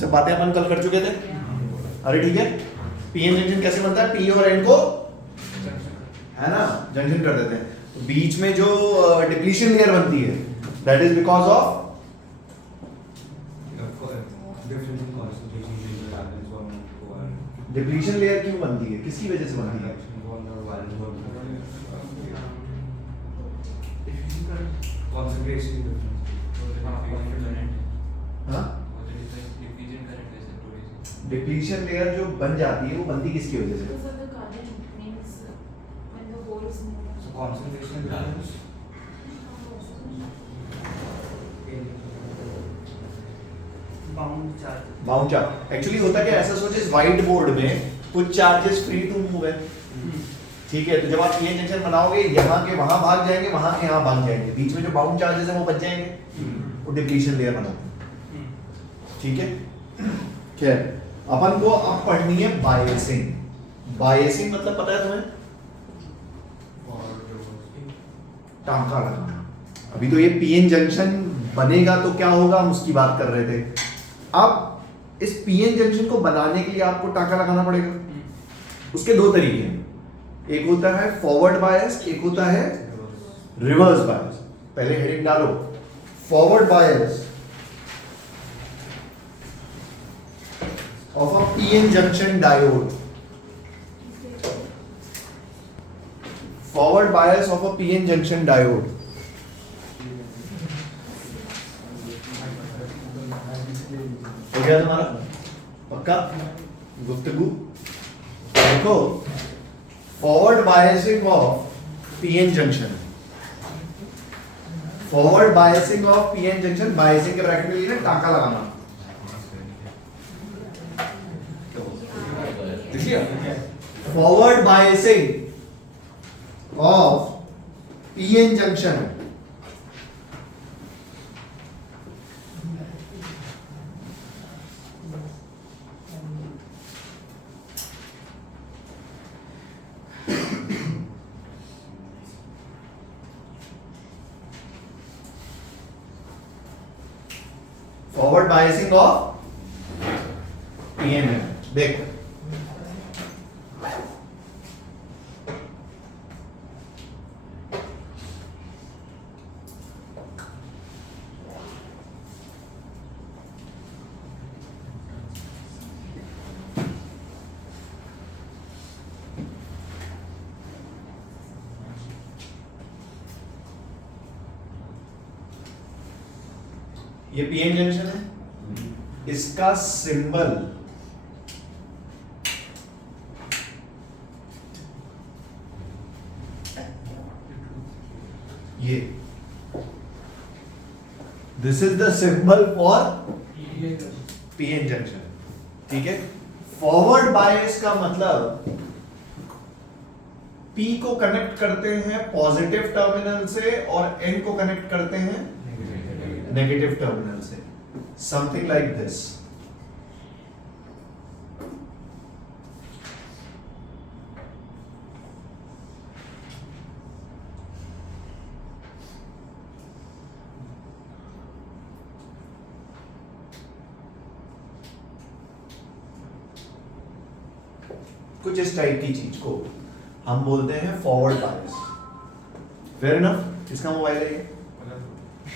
सब बातें अपन कल कर चुके थे। अरे ठीक है, पीएन जंक्शन कैसे बनता है? पी और एन को है ना जंक्शन कर देते हैं, तो बीच में जो डिप्लीशन लेयर बनती है that is because of depletion layer. क्यों बनती है, किसकी वजह से बनती है? डिप्लीशन लेयर जो बन जाती है वो बनती किसकी वजह से? Bound charge. एक्चुअली होता क्या, ऐसा सोचे व्हाइट बोर्ड में कुछ चार्जेस फ्री टू मूव है, ठीक है, तो जब आप पीएन जंक्शन बनाओगे यहाँ के वहां भाग जाएंगे, वहां के यहाँ भाग जाएंगे, बीच में जो बाउंड चार्जेस है वो बच जाएंगे, वो डिप्लीशन लेयर बनाते हैं, ठीक है। क्या अपन को अब पढ़नी है बायसिंग। बायसिंग मतलब पता है तुम्हें? टांका लगाना। अभी तो ये पीएन जंक्शन बनेगा तो क्या होगा हम उसकी बात कर रहे थे। अब इस पीएन जंक्शन को बनाने के लिए आपको टांका लगाना पड़ेगा। उसके दो तरीके हैं, एक होता है फॉरवर्ड बायस, एक होता है रिवर्स बायस। पहले हेडिंग डालो, forward bias of a PN junction diode. Forward bias of a PN junction diode. हो गया तुम्हारा पक्का? गुफ्तगू देखो, forward biasing of PN junction, forward biasing of PN junction, biasing के ब्रैकेट में लिखना टांका लगाना। Forward biasing of PN junction, forward biasing of PN. देख ये पीएन जंक्शन है, इसका सिंबल ये, this is the symbol for PN junction, ठीक है। फॉरवर्ड बायस का मतलब P को कनेक्ट करते हैं पॉजिटिव टर्मिनल से और N को कनेक्ट करते हैं नेगेटिव टर्मिनल से, समथिंग लाइक दिस। कुछ इस टाइप की चीज को हम बोलते हैं फॉरवर्ड बायस। Fair enough. किसका मोबाइल है ये?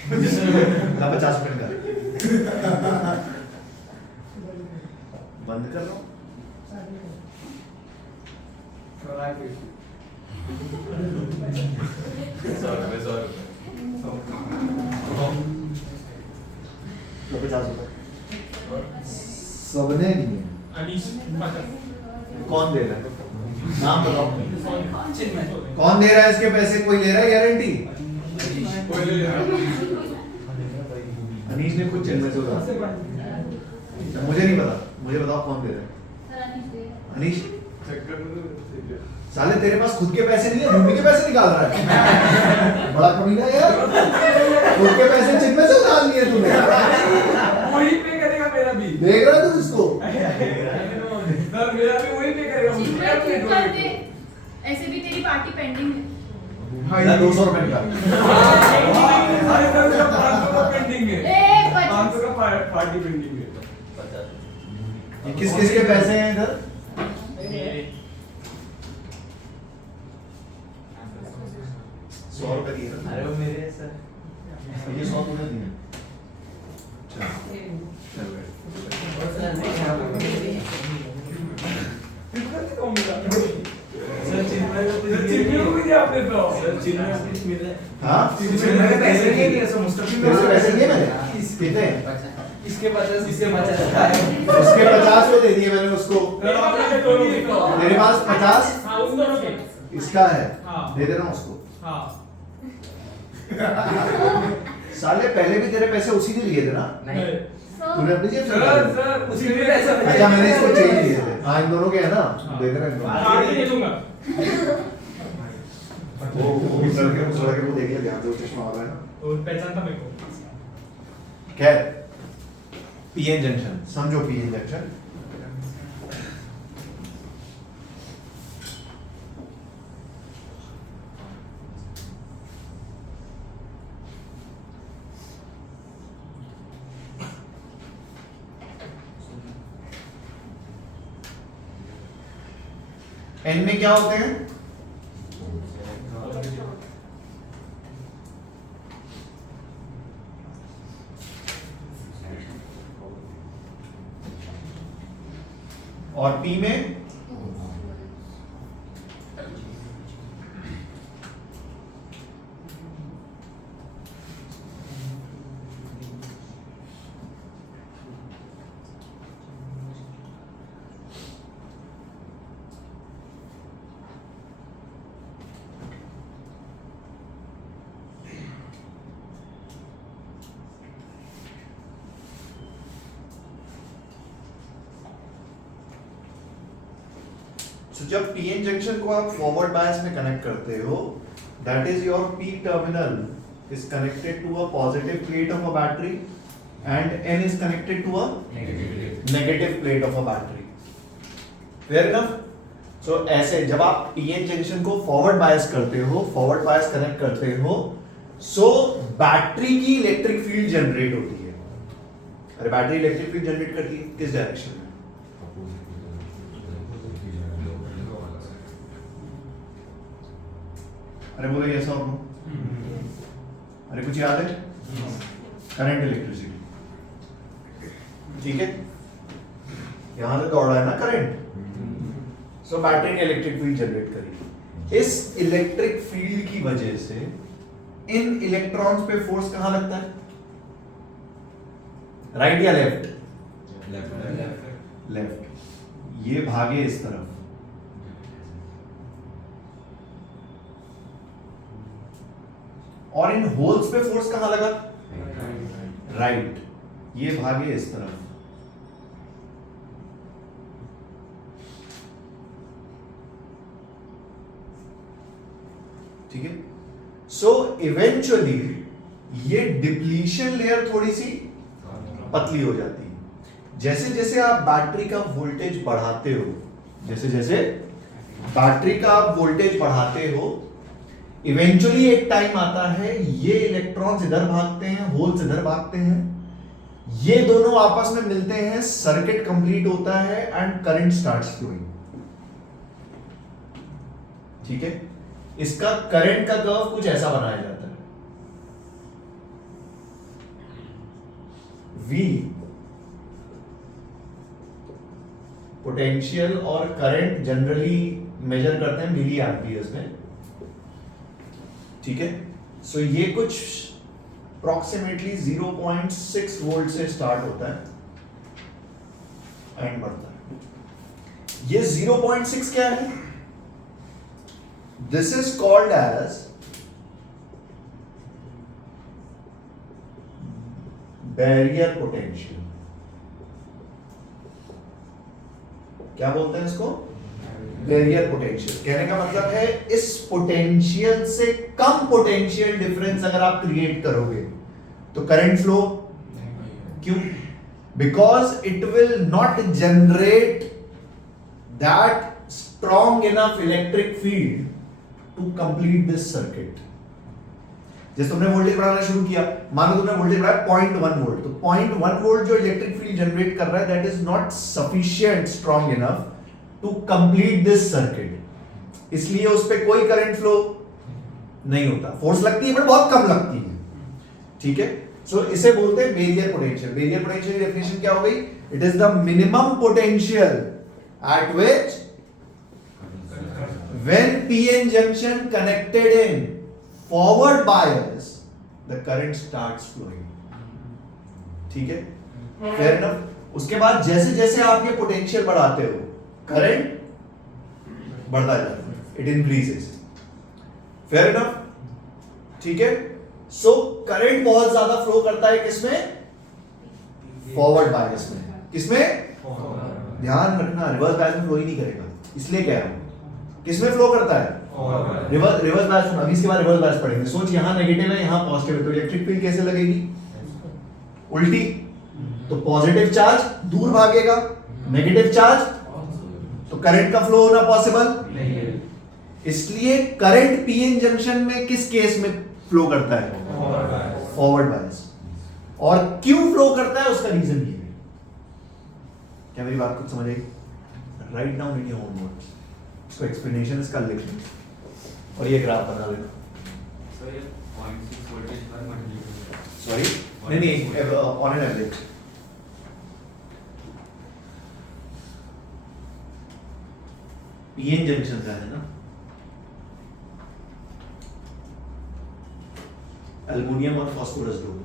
50 मिनट का बंद कर लो। सबने नहीं है। कौन दे रहा है? नाम बताओ। कौन दे रहा है इसके पैसे? कोई ले रहा है गारंटी? अनीश ने खुद चिन्मय से उधार। मुझे नहीं पता, मुझे बताओ कौन दे रहा है? अनीश। साले तेरे पास खुद के पैसे नहीं है, भूमि के पैसे निकाल रहा है। बड़ा कमीना यार, खुद के पैसे चिन्मय से उधार लिए तूने। वही पे करेगा मेरा भी। देख रहा है तू इसको? सर मेरा भी वही पे करेगा। ऐसे भी तेरी पार्टी पेंडिंग है। भाई 200 रुपए निकाल। अरे सर मेरा 500 का पेंडिंग है। 500 का पार्टी पेंडिंग है। ये किस किस के पैसे हैं इधर? 100 रुपए दिए ना? अरे वो मेरे हैं सर। ये 100 तूने दिए। सर चिन्मय को भी दिया आपने तो। सर चिन्मय को कुछ मिला है। हाँ? चिन्मय ने पैसे नहीं दिए सर मुस्तफी तेरे से पैसे दिए मैंने? कितने? इसके 50 इसके 50 उसके 50 तो दे दिए मैंने उसको। मेरे पास 50 हाँ उन दोनों के। इसका है। हाँ। दे देना उसको। हाँ। साले पहले भी तेरे पैसे उसी ने लिए थे ना? नहीं। तूने अपनी जेब से सर निकाले? सर उसी में पैसा अच्छा मैंने इसको चेंज दिए थे। हाँ इन दोनों के है ना? दे देना इन दोनों। कार्ड दे दूंगा। वो उस लड़के को देख ले ध्यान से, वो चश्मा वाला है ना? और पहचानता मेरे को। खैर पीएन जंक्शन समझो, पीएन जंक्शन एन में क्या होते हैं? और पी में तो जब पीएन जंक्शन को आप फॉरवर्ड बायस में कनेक्ट करते हो, that is your P terminal is connected to a positive plate of a battery and N is connected to a negative plate of a battery. Fair enough? So ऐसे जब आप PN junction को forward bias करते हो, forward bias connect करते हो, सो battery की electric field generate होती है। अरे बैटरी इलेक्ट्रिक फील्ड जनरेट करती है किस डायरेक्शन में? अरे बोलो यस और नो? अरे कुछ याद है? करंट इलेक्ट्रिसिटी, ठीक है, यहां से दौड़ा है ना करंट, सो बैटरी ने इलेक्ट्रिक फील्ड जनरेट करी। इस इलेक्ट्रिक फील्ड की वजह से इन इलेक्ट्रॉन्स पे फोर्स कहां लगता है? राइट या लेफ्ट? लेफ्ट। ये भागे इस तरफ, और इन होल्स पे फोर्स कहां लगा? राइट। ये भागे इस तरफ, ठीक है। सो इवेंचुअली ये डिप्लीशन लेयर थोड़ी सी पतली हो जाती है। जैसे जैसे आप बैटरी का वोल्टेज बढ़ाते हो, जैसे जैसे बैटरी का आप वोल्टेज बढ़ाते हो, इवेंचुअली एक टाइम आता है ये इलेक्ट्रॉन्स इधर भागते हैं, होल्स इधर भागते हैं, ये दोनों आपस में मिलते हैं, सर्किट कंप्लीट होता है एंड करंट स्टार्ट्स फ्लोइंग, ठीक है। इसका करंट का कर्व कुछ ऐसा बनाया जाता है, V पोटेंशियल और करंट जनरली मेजर करते हैं मिली एम्पियर्स में, ठीक है। सो ये कुछ अप्रोक्सीमेटली 0.6 वोल्ट से स्टार्ट होता है एंड बढ़ता है। ये 0.6 क्या है? This is called as barrier potential. क्या बोलते हैं इसको? Barrier potential. कहने का मतलब है इस पोटेंशियल से कम पोटेंशियल डिफरेंस अगर आप क्रिएट करोगे तो करंट फ्लो, क्यों? Because it will not generate that strong enough electric field to complete this circuit. जैसे तुमने वोल्टेज बढ़ाना शुरू किया, मानो तुमने वोल्टेज बढ़ाया 0.1 वोल्ट, तो 0.1 वोल्ट जो इलेक्ट्रिक फील्ड जनरेट कर रहा है that is not sufficient strong enough to complete this circuit, इसलिए उस पे कोई करंट फ्लो नहीं होता। फोर्स लगती है बट बहुत कम लगती है, ठीक है। सो इसे बोलते हैं बेरियर पोटेंशियल। बेरियर पोटेंशियल की डेफिनेशन क्या हो गई? It is the minimum potential at which when PN junction connected in forward bias the current starts flowing, ठीक है, fair enough। उसके बाद जैसे जैसे आप ये पोटेंशियल बढ़ाते हो करंट बढ़ता जाता है, इट इंक्रीजेस, फेयर इनफ, ठीक है। सो करंट बहुत ज्यादा फ्लो करता है किसमें? फॉरवर्ड बायस में। किसमें? ध्यान रखना, रिवर्स बायस में फ्लो ही नहीं करेगा, इसलिए कह रहा हूं। किसमें फ्लो करता है? रिवर्स बायस में। अभी इसके बाद रिवर्स बायस पढ़ेंगे। सोच यहां नेगेटिव है, यहां पॉजिटिव है, तो इलेक्ट्रिक फील्ड कैसे लगेगी? उल्टी। तो पॉजिटिव चार्ज दूर भागेगा, नेगेटिव चार्ज, तो करंट का फ्लो होना पॉसिबल नहीं है। इसलिए करंट पीएन जंक्शन में किस केस में फ्लो करता है? Forward bias. और क्यों फ्लो करता है उसका रीजन ये है। क्या मेरी बात कुछ समझ आई? Write down in your own words, इसको एक्सप्लेनेशन इसका लिख लो और ये ग्राफ बना लेना। सॉरी नहीं on an average. PN junction का है ना, एल्युमिनियम और फास्फोरस डोप्ड।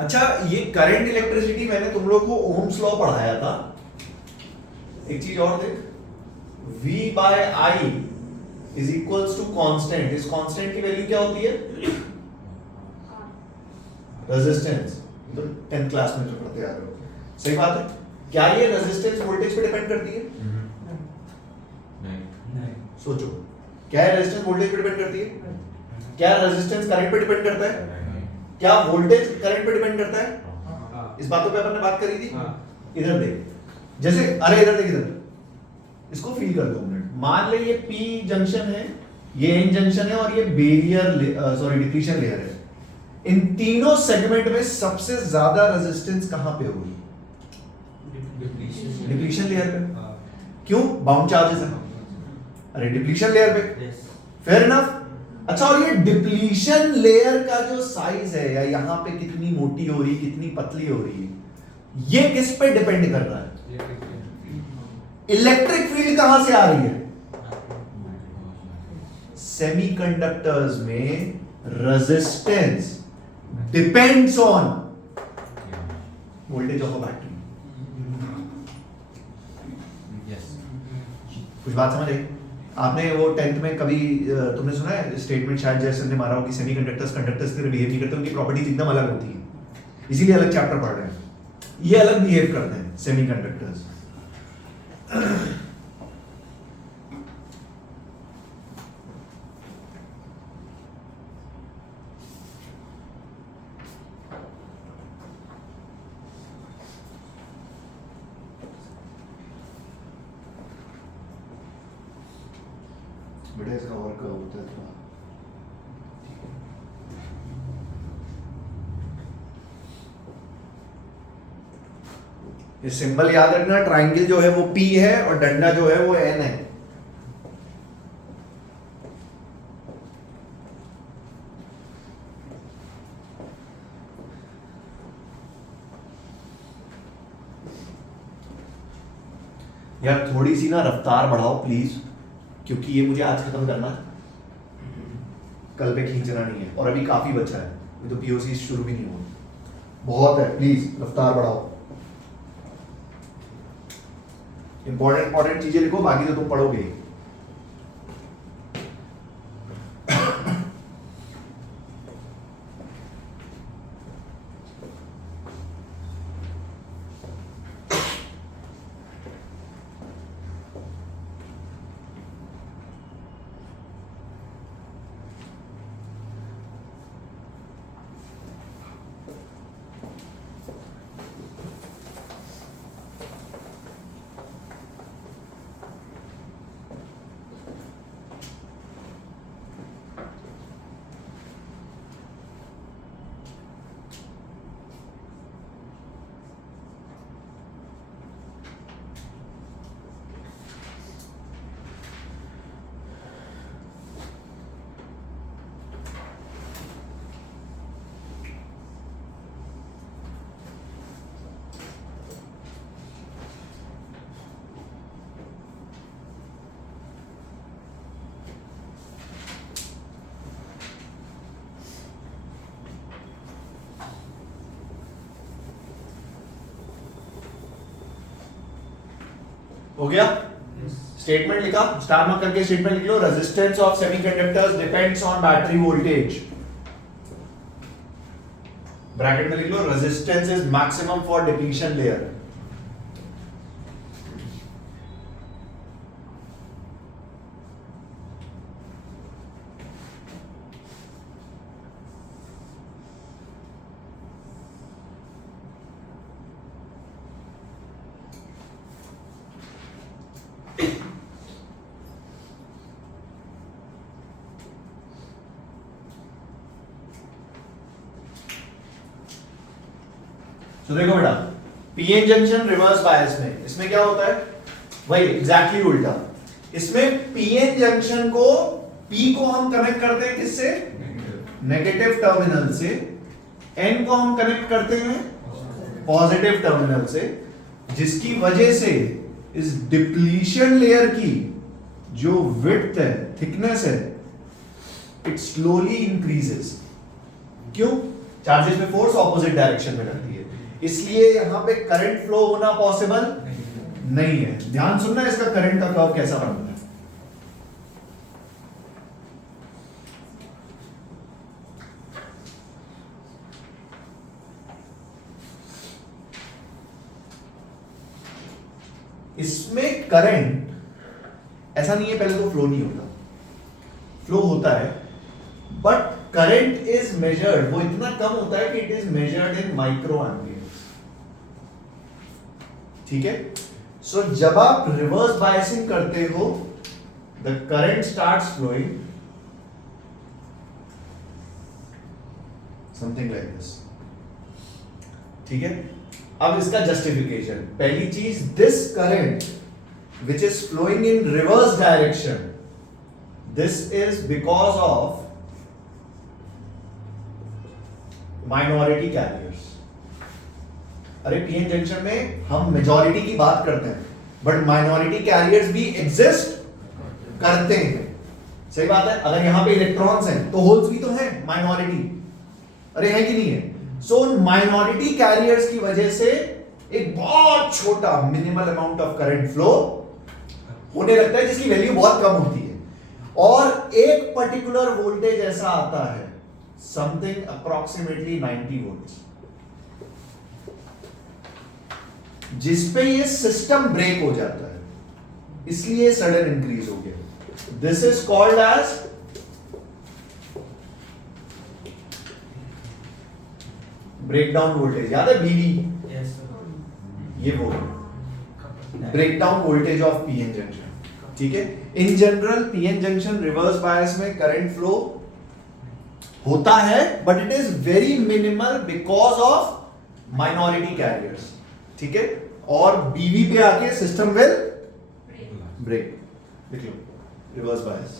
अच्छा, ये करंट इलेक्ट्रिसिटी मैंने तुम लोग को ओम्स लॉ पढ़ाया था। एक चीज और देख, V by I is equals to constant. इस कांस्टेंट की वैल्यू क्या होती है? रेजिस्टेंस। तो 10th क्लास में जो पढ़ते आ रहे हो, सही बात है। क्या ये रेजिस्टेंस वोल्टेज पे डिपेंड करती है? नहीं। सोचो, क्या है रेजिस्टेंस वोल्टेज पे डिपेंड करती है? क्या रेजिस्टेंस करंट पे डिपेंड करता है? क्या वोल्टेज करंट पे डिपेंड करता है? इस बातों पे अपन ने बात करी थी। इधर देख, जैसे अरे इधर देख, इधर इसको फील कर दो मिनट। मान ले ये P जंक्शन है, ये N जंक्शन है और ये बेरियर सॉरी डिप्लीशन लेयर है। इन तीनों सेगमेंट में सबसे ज्यादा रेजिस्टेंस कहां पे होगी? डिप्लीशन लेयर पे। क्यों? बाउंड चार्जेस है। अरे डिप्लीशन लेयर पे, फेयर इनफ। अच्छा, और ये डिप्लीशन लेयर का जो साइज है, या यहां पे कितनी मोटी हो रही, कितनी पतली हो रही है, ये किस पे डिपेंड कर रहा है? इलेक्ट्रिक फील्ड कहां से आ रही है? सेमीकंडक्टर्स में resistance depends on voltage of a battery. कुछ बात समझ आई? आपने वो 10th में कभी तुमने सुना है स्टेटमेंट, शायद जैसे ने मारा हो कि सेमीकंडक्टर्स कंडक्टर्स की तरह बिहेव नहीं करते, उनकी प्रॉपर्टीज एकदम अलग होती है, इसीलिए अलग चैप्टर पढ़ रहे हैं। ये अलग बिहेव करते हैं सेमीकंडक्टर्स। बेटा इसका और क्या होता है थोड़ा, ये सिंबल याद रखना, ट्रायंगल जो है वो P है और डंडा जो है वो N है। यार थोड़ी सी ना रफ्तार बढ़ाओ प्लीज, क्योंकि ये मुझे आज खत्म करना है, कल पे खींचना नहीं है, और अभी काफी बचा है, ये तो पीओसी शुरू भी नहीं हुआ, बहुत है, प्लीज रफ्तार बढ़ाओ। इंपॉर्टेंट चीजें लिखो, बाकी तो तुम पढ़ोगे। हो गया? स्टेटमेंट लिखा, स्टार मार्क करके स्टेटमेंट लिख लो, resistance of semiconductors depends on battery voltage. Bracket में लिख लो, resistance is maximum for depletion layer. तो देखो बेटा, पीएन जंक्शन रिवर्स बायस में इसमें क्या होता है, वही एग्जैक्टली उल्टा। इसमें पीएन जंक्शन को, पी को हम कनेक्ट करते हैं किससे, नेगेटिव टर्मिनल से, एन को हम कनेक्ट करते हैं पॉजिटिव टर्मिनल से, जिसकी वजह से इस डिप्लीशन लेयर की जो विड्थ है, थिकनेस है, इट स्लोली इंक्रीजेस। क्यों? चार्जेस में फोर्स ऑपोजिट डायरेक्शन में लगती है, इसलिए यहां पे करंट फ्लो होना पॉसिबल नहीं है। ध्यान सुनना इसका करंट का कर्व कैसा बनता है। इसमें करंट ऐसा नहीं है, पहले तो फ्लो नहीं होता, फ्लो होता है, बट करंट इज मेजर्ड, वो इतना कम होता है कि it is measured in micro amperes. ठीक है? सो जब आप रिवर्स बायसिंग करते हो, the current starts flowing something like this. ठीक है? अब इसका जस्टिफिकेशन, पहली चीज, this current which is flowing in reverse direction, this is because of minority carriers. अरे पीएन जंक्शन में हम मेजॉरिटी की बात करते हैं, बट माइनॉरिटी कैरियर्स भी एग्जिस्ट करते हैं। सही बात है? अगर यहां पे इलेक्ट्रॉन्स हैं तो होल्स भी तो हैं, माइनॉरिटी, अरे है कि नहीं है? सो माइनॉरिटी कैरियर्स की वजह से एक बहुत छोटा minimal amount of current flow होने लगता है, जिसकी वैल्यू बहुत कम होती है, और एक पर्टिकुलर वोल्टेज ऐसा आता है, समथिंग अप्रॉक्सीमेटली 90 वोल्ट्स, जिसपे ये सिस्टम ब्रेक हो जाता है, इसलिए सडन इंक्रीज हो गया। This is called as breakdown voltage. याद है बीवी? यस ये वो breakdown voltage of PN junction. ठीक है? In general PN junction reverse bias में करंट फ्लो होता है, but it is very minimal because of minority carriers. ठीक है? और बीवी पे आके सिस्टम विल ब्रेक। देख लो, reverse bias.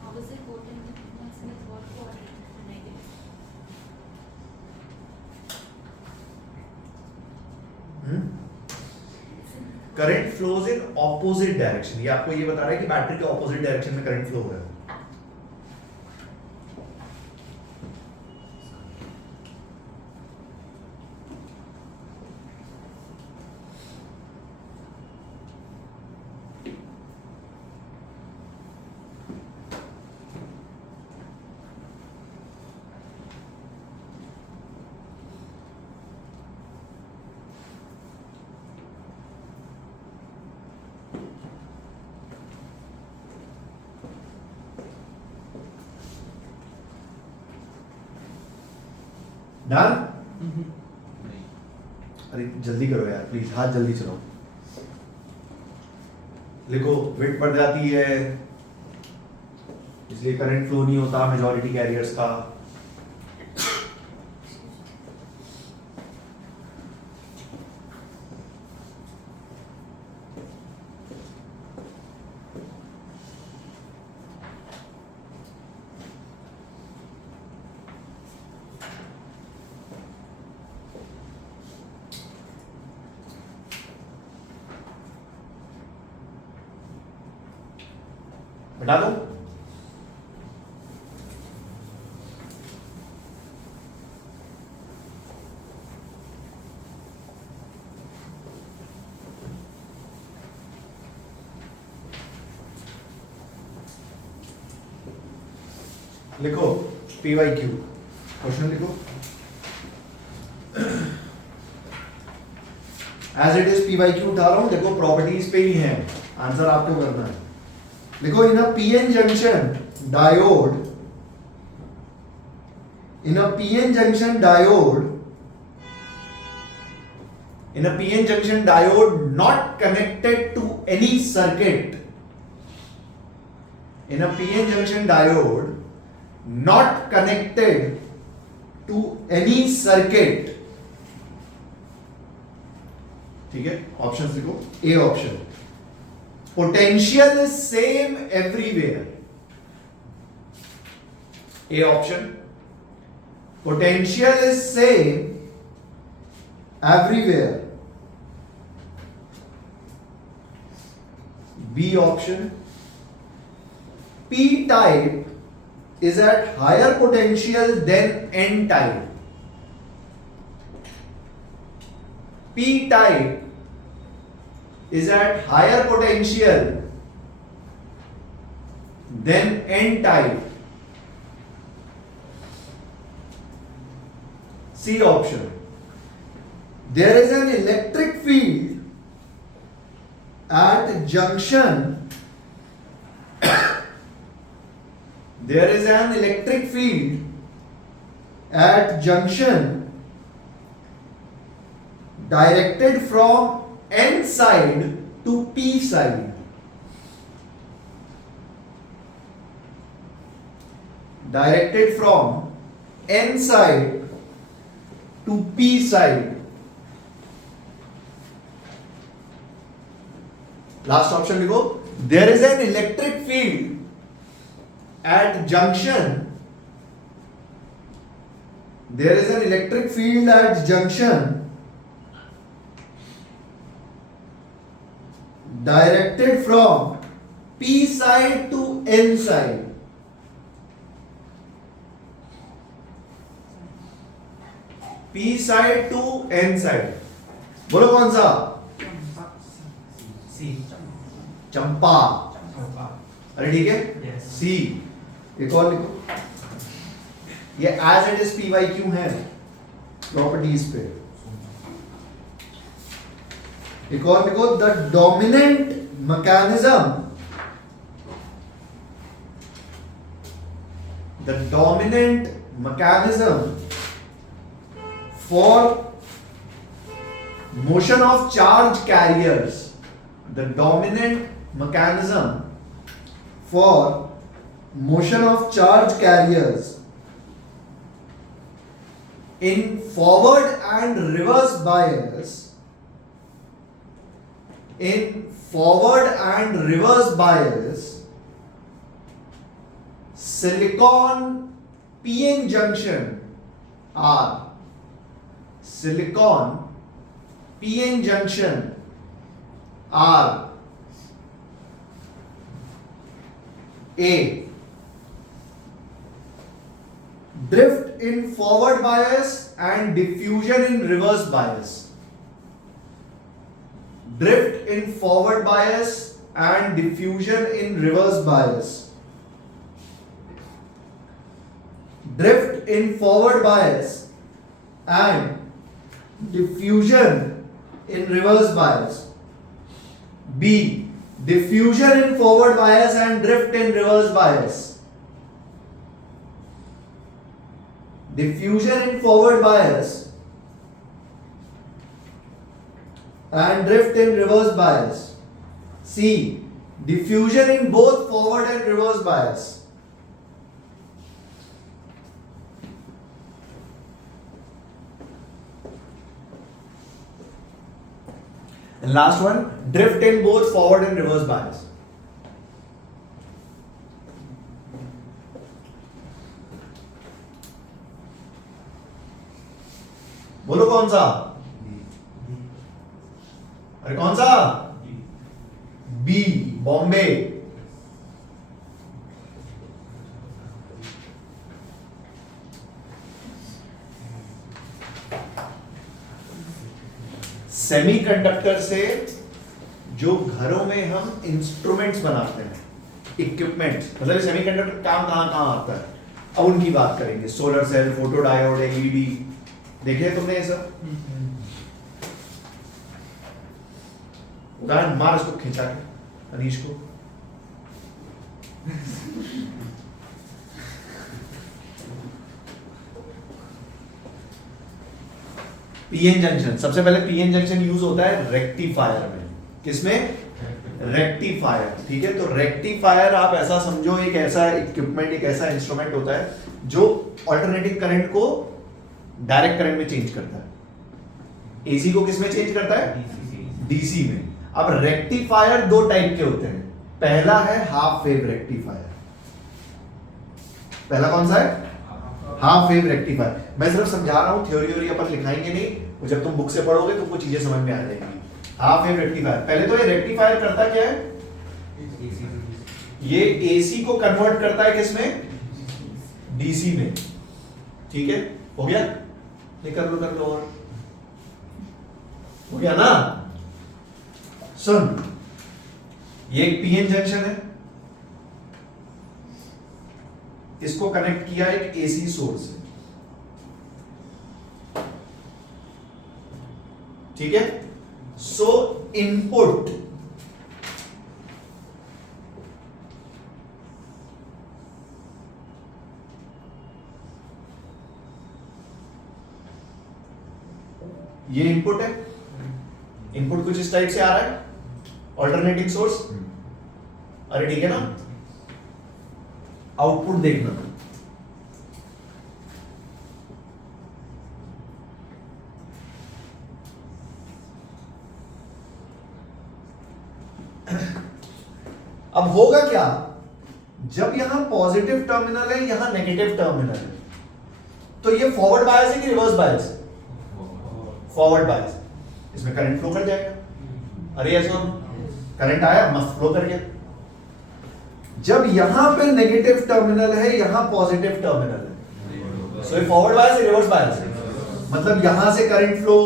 How is it potent with what quadrant negative? Current flows in opposite direction. ये आपको ये बता रहा है कि बैटरी के ऑपोजिट डायरेक्शन में करंट फ्लो हो रहा है। डन? अरे जल्दी करो यार प्लीज, हाथ जल्दी चलाओ। लिखो, विड्थ बढ़ जाती है इसलिए करंट फ्लो नहीं होता मेजॉरिटी कैरियर्स का। हटा दो। लिखो PYQ क्वेश्चन लिखो एज इट इज PYQ उठा रहा हूं, देखो प्रॉपर्टीज पे ही है, आंसर आपको करना है। लिखो इन अ PN junction diode, in a PN junction diode, in a PN junction diode not connected to any circuit, in a PN junction diode not connected to any circuit, ठीक है, ऑप्शन लिखो। A option, potential is same everywhere, A option, potential is same everywhere, B option, P type is at higher potential than N type, P type is at higher potential than N type, C option, there is an electric field at junction, there is an electric field at junction directed from N side to P side, directed from N side to P side, last option लिखो, there is an electric field at junction, there is an electric field at junction directed from P side to N side, P side to N side, बोलो कौन सा? सी चंपा। अरे ठीक है, Yes. सी। एक और लिखो, ये एज इट इज PYQ है प्रॉपर्टीज पे। एक और लिखो, the dominant mechanism, the dominant mechanism for motion of charge carriers, the dominant mechanism for motion of charge carriers in forward and reverse bias, in forward and reverse bias, silicon PN junction are, silicon PN junction are A, drift in forward bias and diffusion in reverse bias, drift in forward bias and diffusion in reverse bias, drift in forward bias and diffusion in reverse bias, B, diffusion in forward bias and drift in reverse bias, diffusion in forward bias and drift in reverse bias, C, diffusion in both forward and reverse bias, and last one, drift in both forward and reverse bias. बोलो कौन सा? अरे कौन सा? B, Bombay. Semiconductor से जो घरों में हम इंस्ट्रूमेंट्स बनाते हैं, इक्विपमेंट्स, मतलब सेमीकंडक्टर काम कहां कहां आता है, अब उनकी बात करेंगे। Solar cell, photo diode, LED, देखे तुमने ये सब? उदाहरण मार उसको खींचा के अनीश को। पीएन जंक्शन, सबसे पहले पीएन जंक्शन यूज होता है रेक्टिफायर में। किसमें? रेक्टिफायर। ठीक है, तो रेक्टिफायर आप ऐसा समझो, एक ऐसा इक्विपमेंट, एक ऐसा इंस्ट्रूमेंट होता है जो अल्टरनेटिंग करंट को डायरेक्ट करंट में चेंज करता है। एसी को किस में चेंज करता है? डीसी में। अब रेक्टिफायर दो टाइप के होते हैं। पहला है हाफ वेव रेक्टिफायर। पहला कौन सा है? Half wave rectifier. मैं सिर्फ समझा रहा हूं, थ्योरी अपन लिखाएंगे नहीं, वो जब तुम बुक से पढ़ोगे तुमको चीजें समझ में आ जाएंगी। हाफ वेव रेक्टिफायर, पहले तो ये रेक्टिफायर करता क्या है? ये एसी को कन्वर्ट करता है किसमें? डीसी में। ठीक है, हो गया? ये कर लो और हो गया ना? सुन, ये एक पीएन जंक्शन है, इसको कनेक्ट किया एक एसी सोर्स से। ठीक है, सो इनपुट ये इनपुट है। इनपुट कुछ इस टाइप से आ रहा है, ऑल्टरनेटिंग सोर्स। अरे ठीक है ना? आउटपुट देखना, अब होगा क्या? जब यहां पॉजिटिव टर्मिनल है, यहां नेगेटिव टर्मिनल है, तो ये फॉरवर्ड बायस है कि रिवर्स बायस? Forward bias. इसमें करंट फ्लो कर जाएगा। अरे ऐसा करंट आया, मस्त फ्लो कर गया। जब यहां पे नेगेटिव टर्मिनल है, यहां पॉजिटिव टर्मिनल है, सो ये फॉरवर्ड बायस है, रिवर्स बायस है? मतलब यहां से करंट फ्लो,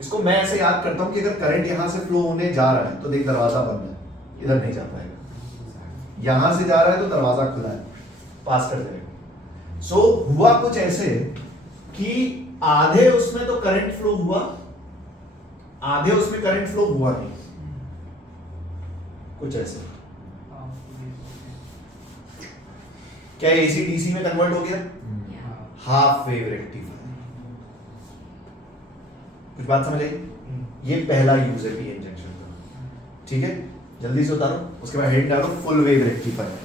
इसको मैं ऐसे याद करता हूं कि अगर करंट यहां से फ्लो होने जा रहा है तो देख दरवाजा बंद है, इधर नहीं जा पाएगा। यहां से जा रहा है तो दरवाजा खुला है, पास कर देगा। सो हुआ कुछ ऐसे कि आधे उसमें तो करंट फ्लो हुआ, आधे उसमें करंट फ्लो हुआ नहीं, कुछ ऐसे। क्या एसी डीसी में कन्वर्ट हो गया? Half wave rectifier. कुछ बात समझ आई? ये पहला यूज है पीएन जंक्शन का। ठीक है, जल्दी से उतारो, उसके बाद हेड डालो फुल वेव रेक्टिफायर।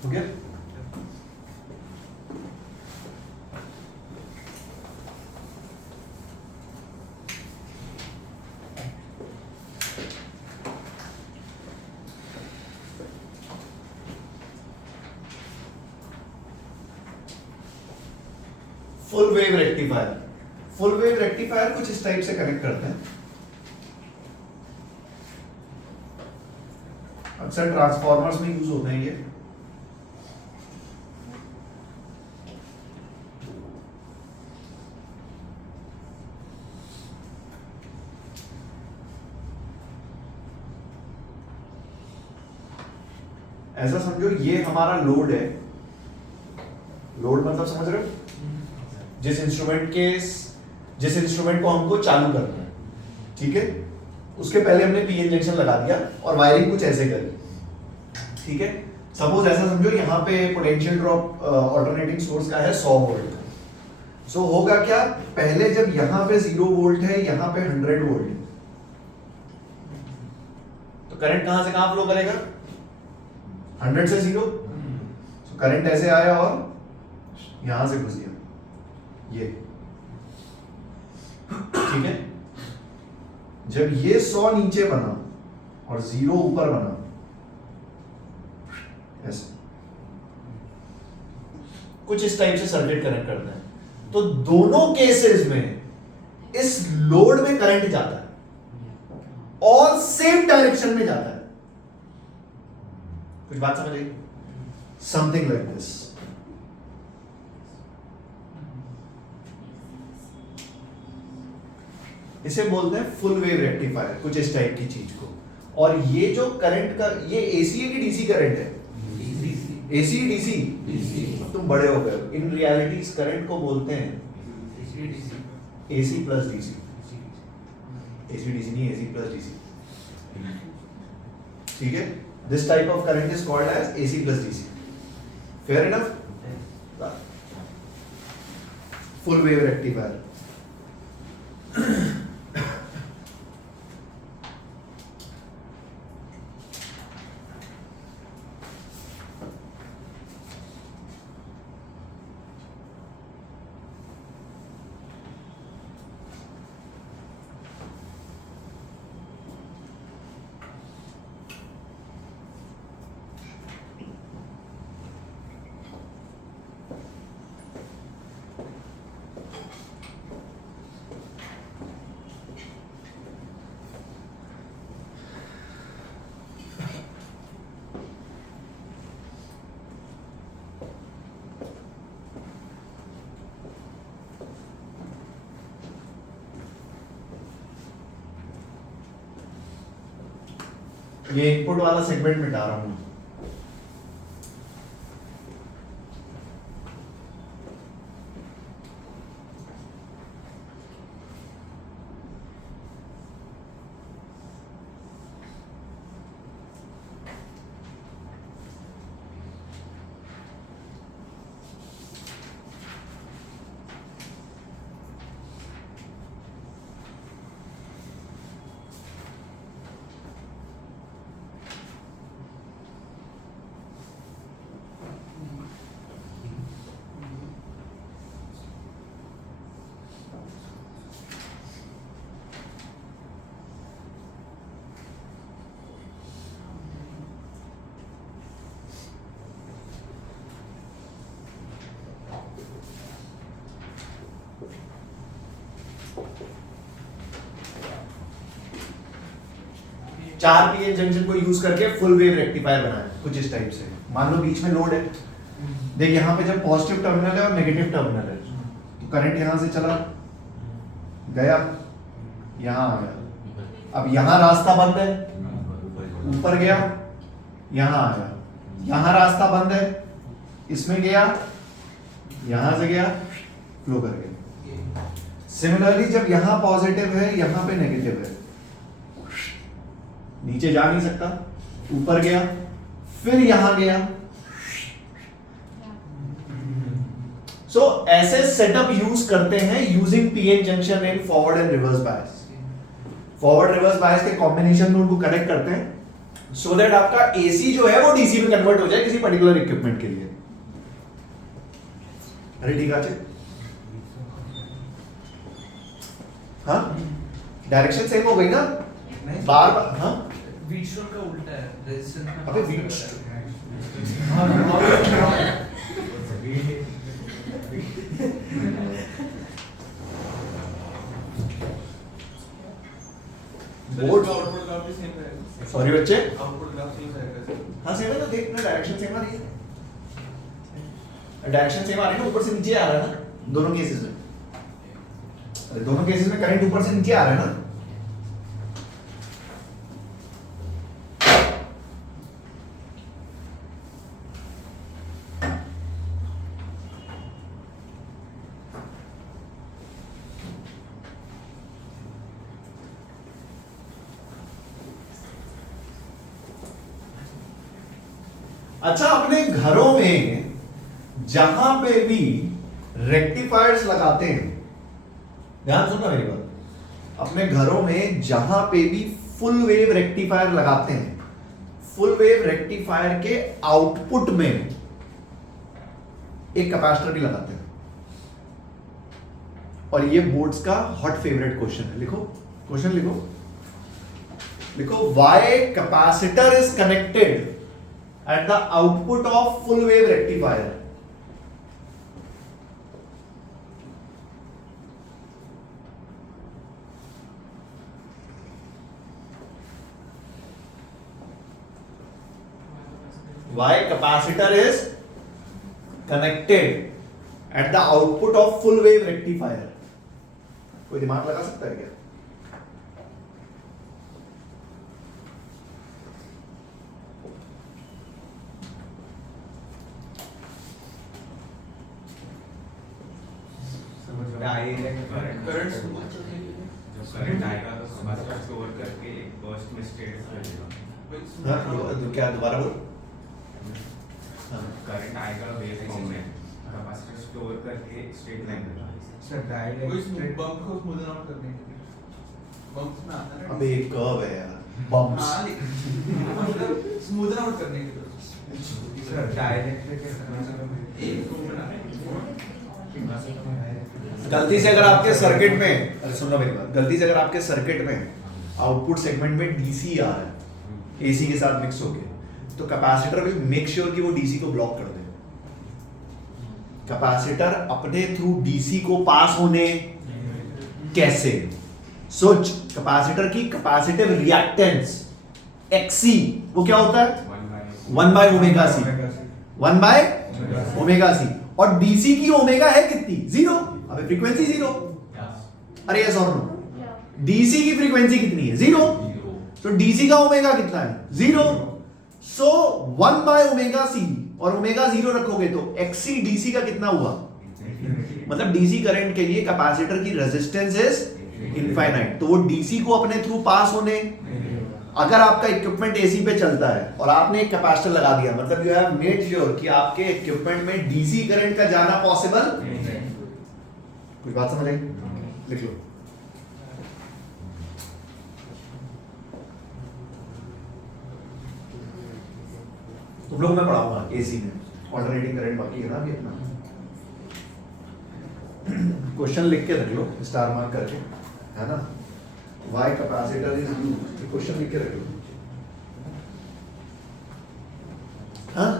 हो गया? Full wave rectifier. Full wave rectifier कुछ इस टाइप से कनेक्ट करते हैं। अक्सर ट्रांसफॉर्मर्स में यूज होते हैं ये। ऐसा समझो ये हमारा लोड है, लोड मतलब समझ रहे हो, जिस इंस्ट्रूमेंट को हमको चालू करना है, ठीक है, उसके पहले हमने पीएन जंक्शन लगा दिया और वायरिंग कुछ ऐसे करी, ठीक है। सपोज ऐसा समझो यहाँ पे पोटेंशियल ड्रॉप ऑल्टरनेटिंग सोर्स का है 100 वोल्ट का। सो होगा क्या, पहले जब यहाँ पे 0 वोल्ट है, यहाँ पे 100 वोल्ट है, तो करंट कहां से कहां फ्लो करेगा, 100 से 0। सो करंट ऐसे आया और यहां से घुस गया, ये ठीक है। जब ये 100 नीचे बना और 0 ऊपर बना, ऐसे कुछ इस टाइप से सर्किट कनेक्ट करते हैं, तो दोनों केसेस में इस लोड में करंट जाता है और सेम डायरेक्शन में जाता है। कुछ बात समझ आई? Something like this. इसे बोलते हैं फुल वेव रेक्टिफायर, कुछ इस टाइप की चीज को। और ये जो करंट का, ये एसी है कि डीसी करंट है? AC DC? तुम बड़े हो गए। इन रियलिटी इस करंट को बोलते हैं AC plus DC. AC DC नहीं, एसी प्लस डीसी, ठीक है। This type of current is called as AC plus DC. Fair enough? Full wave rectifier. ये इनपुट वाला सेगमेंट मिटा रहा हूं। चार पीएन जंक्शन को यूज करके फुल वेव रेक्टिफायर बनाया, कुछ इस टाइप से। मान लो बीच में लोड है, देख यहाँ पे जब पॉजिटिव टर्मिनल है और नेगेटिव टर्मिनल है, तो करंट यहां से चला गया, यहां आ गया। अब यहां रास्ता बंद है, ऊपर गया, यहां आया। यहां रास्ता बंद है, इसमें गया, यहां से गया, फ्लो कर गया। सिमिलरली जब यहां पॉजिटिव है, यहां पे नेगेटिव है, नीचे जा नहीं सकता, ऊपर गया, फिर यहां गया। सो ऐसे सेटअप यूज करते हैं using PN junction in forward and reverse bias. Forward reverse bias के कॉम्बिनेशन में उनको कनेक्ट करते हैं सो दैट आपका एसी जो है वो डीसी में कन्वर्ट हो जाए किसी पर्टिकुलर इक्विपमेंट के लिए। अरे ठीक है, हाँ डायरेक्शन सेम हो गई ना, बार बार। हाँ वीटस्टोन का उल्टा है, रेजिस्टेंस में। अबे वीटस्टोन बोर्ड का आउटपुट का भी सेम रहेगा। सॉरी बच्चे, आउटपुट ग्राफ सेम रहेगा। हाँ सेम है ना, देख ना डायरेक्शन सेम आ रही है, डायरेक्शन सेम आ रही है ना, ऊपर से नीचे आ रहा है ना दोनों केसेस में। अरे दोनों केसेस में करंट ऊपर से नीचे आ रहा है ना। अच्छा, अपने घरों में जहां पे भी रेक्टिफायर्स लगाते हैं, ध्यान सुनना मेरी बात, अपने घरों में जहां पे भी फुल वेव रेक्टिफायर लगाते हैं, फुल वेव रेक्टिफायर के आउटपुट में एक कैपेसिटर भी लगाते हैं। और ये बोर्ड्स का हॉट फेवरेट क्वेश्चन है, लिखो क्वेश्चन, लिखो why capacitor is connected at the output of full wave rectifier. Why capacitor is connected at the output of full wave rectifier? कोई दिमाग लगा सकता है क्या? करंट जब करंट आएगा तो कैपेसिटर स्टोर करके एक बर्स्ट में स्टेट कर तो क्या दोबारा बोल? करंट आएगा वेव फॉर्म में, कैपेसिटर स्टोर करके स्ट्रेट लाइन में। सर डायरेक्ट बम्प को स्मूदन आउट करने के लिए बम्प्स में आता है ना। अबे एक कर्व है यार, बम्प्स। हाँ, मतलब स्मूदन आउट करने के लिए। सर डायरेक्ट कैसे एक फ्लो में गलती से अगर आपके सर्किट में, अरे सुनो मेरी बात, गलती से अगर आपके सर्किट में आउटपुट सेगमेंट में डीसी आ रहा है एसी के साथ मिक्स होके, तो कैपेसिटर विल मेक श्योर कि वो डीसी को ब्लॉक कर दे। कैपेसिटर अपने थ्रू डीसी को पास होने कैसे? सोच, कैपेसिटर की कैपेसिटिव रिएक्टेंस एक्सी वो क्या होता है? 1 by omega C, 1 by omega C. और डीसी की ओमेगा है कितनी? 0। अबे फ्रीक्वेंसी 0। अरे यस और नो? डीसी की फ्रीक्वेंसी कितनी है? 0। तो डीसी का ओमेगा कितना है? 0। सो 1 बाय ओमेगा सी और ओमेगा 0 रखोगे तो एक्सी डीसी का कितना हुआ? मतलब डीसी करंट के लिए कैपेसिटर की रेजिस्टेंस इज इनफाइनाइट, तो वो डीसी को अपने थ्रू पास होने, अगर आपका इक्विपमेंट एसी पे चलता है और आपने एक कैपेसिटर लगा दिया, मतलब यू हैव मेड श्योर कि आपके इक्विपमेंट में डीसी करंट का जाना पॉसिबल। कोई बात समझ आई? लिख लो। तुम लोग मैं पढ़ाऊंगा एसी में, ऑल्टरनेटिंग करंट बाकी है ना अभी अपना। क्वेश्चन लिख के रख लो स्टार मार्क करके, है ना? Why capacitor is used, question लिख के रख लो। हाँ,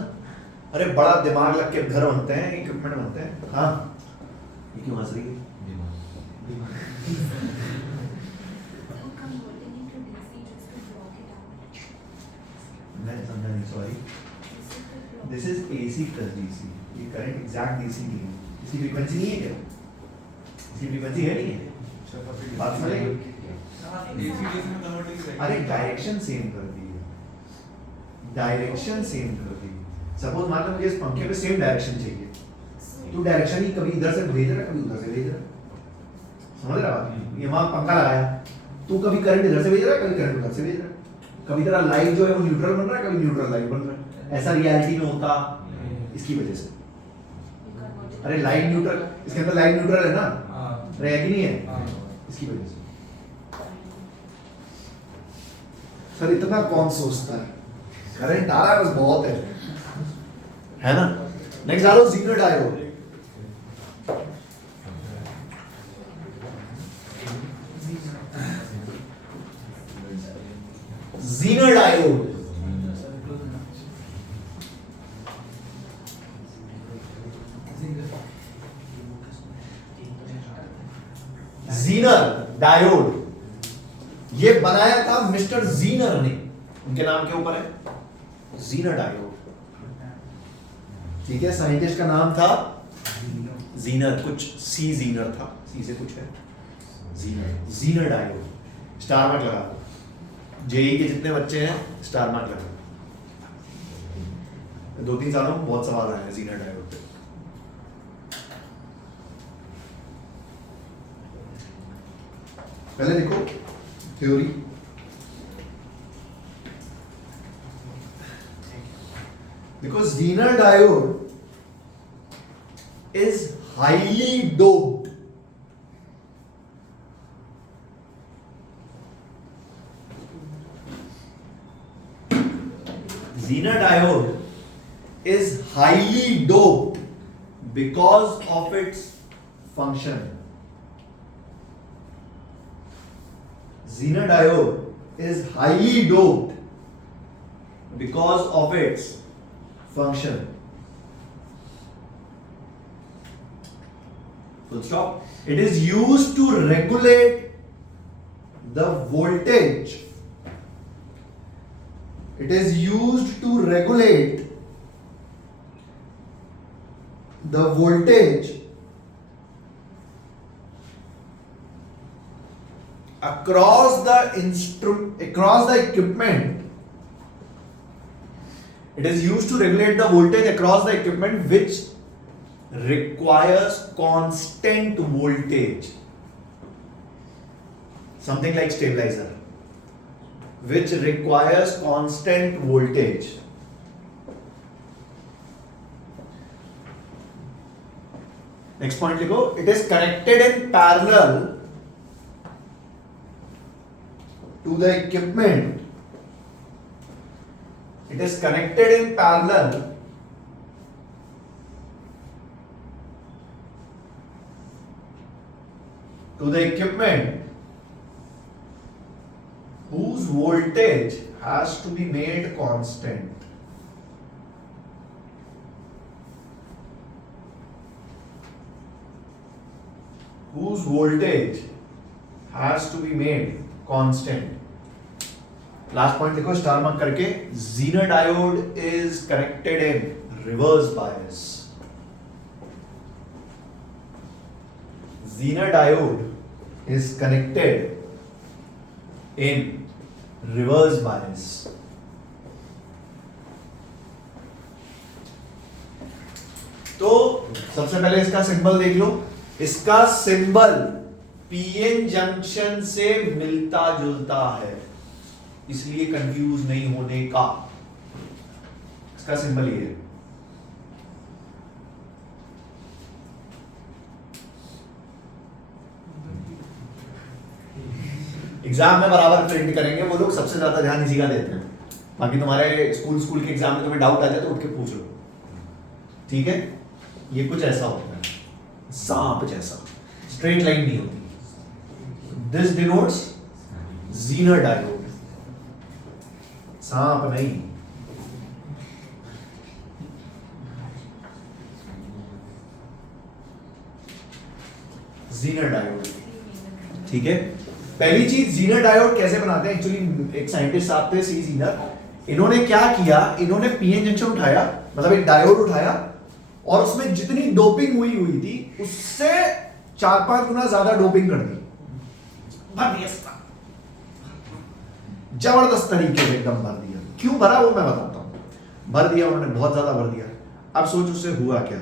अरे बड़ा दिमाग लग के घर बनते हैं, इक्विपमेंट बनते हैं। हाँ, ये क्यों हंस रही है? मैं समझा नहीं, sorry. This is AC plus DC, ये करंट एग्जैक्ट डीसी नहीं है, इसकी फ्रीक्वेंसी नहीं है क्या? इसकी फ्रीक्वेंसी है नहीं है? बात समझ आई? अरे डायरेक्शन सेम कर दी है, डायरेक्शन सेम कर दी। सपोज मान लो मुझे इस पंखे पे सेम डायरेक्शन चाहिए, तो डायरेक्शन ही कभी इधर से भेज रहा है कभी उधर से भेज रहा है, समझ रहा है? ये वहां पंखा लगाया, तू कभी करंट इधर से भेज रहा है कभी करंट उधर से भेज रहा है, कभी तेरा लाइट जो है वो न्यूट्रल बन रहा है कभी न्यूट्रल लाइट बन रहा है। ऐसा रियलिटी में होता इसकी वजह से। अरे लाइट न्यूट्रल, इसके अंदर लाइट न्यूट्रल है ना? अरे है कि नहीं है? इसकी वजह से। सर इतना कौन सोचता है? करंट आ रहा है बस बहुत है ना? नेक्स्ट आ लो जीनो डायोड। जीनो डायोड जीनर डायोड ये बनाया था मिस्टर जीनर ने उनके नाम के ऊपर है जीनर डायोड। ठीक है, साइंटिस्ट का नाम था जीनर, कुछ सी जीनर था, सी से कुछ है, Zener, Zener diode. Star mark लगा दो, जेई के जितने बच्चे हैं स्टार मार्क लगा दो। 2-3 सालों में बहुत सवाल आए हैं जीनर डायोड पे। पहले देखो थ्योरी, देखो Zener diode is highly doped. Zener diode is highly doped because of its function. Zener diode is highly doped because of its function. Full stop. It is used to regulate the voltage. It is used to regulate the voltage across the equipment. It is used to regulate the voltage across the equipment which requires constant voltage, something like stabilizer, which requires constant voltage. Next point लिखो, it is connected in parallel to the equipment. It is connected in parallel to the equipment whose voltage has to be made constant. Whose voltage has to be made constant. Last point लिखो star mark करके, Zener diode is connected in reverse bias. Zener diode is connected in reverse bias. तो सबसे पहले इसका symbol देख लो, इसका symbol PN junction से मिलता जुलता है, इसलिए कंफ्यूज नहीं होने का। इसका सिंबल ये है। एग्जाम में बराबर प्रिंट करेंगे वो लोग, सबसे ज्यादा ध्यान इसी का देते हैं। बाकी तुम्हारे स्कूल के एग्जाम में तुम्हें डाउट आ जाए तो उठ के पूछ लो, ठीक है। ये कुछ ऐसा होता है, सांप जैसा, स्ट्रेट लाइन नहीं होती। दिस डिनोट्स जीनर डायोड, सांप नहीं। जीनर डायोड, ठीक है। पहली चीज, जीनर डायोड कैसे बनाते हैं। एक्चुअली एक साइंटिस्ट साहब थे सी जीनर, इन्होंने क्या किया, इन्होंने पीएन जंक्शन उठाया, मतलब एक डायोड उठाया और उसमें जितनी डोपिंग हुई थी उससे 4-5 गुना ज्यादा डोपिंग कर दी, भर दिया, जबरदस्त तरीके से एकदम भर दिया। क्यों भरा वो मैं बताता हूं। भर दिया उन्होंने, बहुत ज्यादा भर दिया। अब सोच उससे हुआ क्या।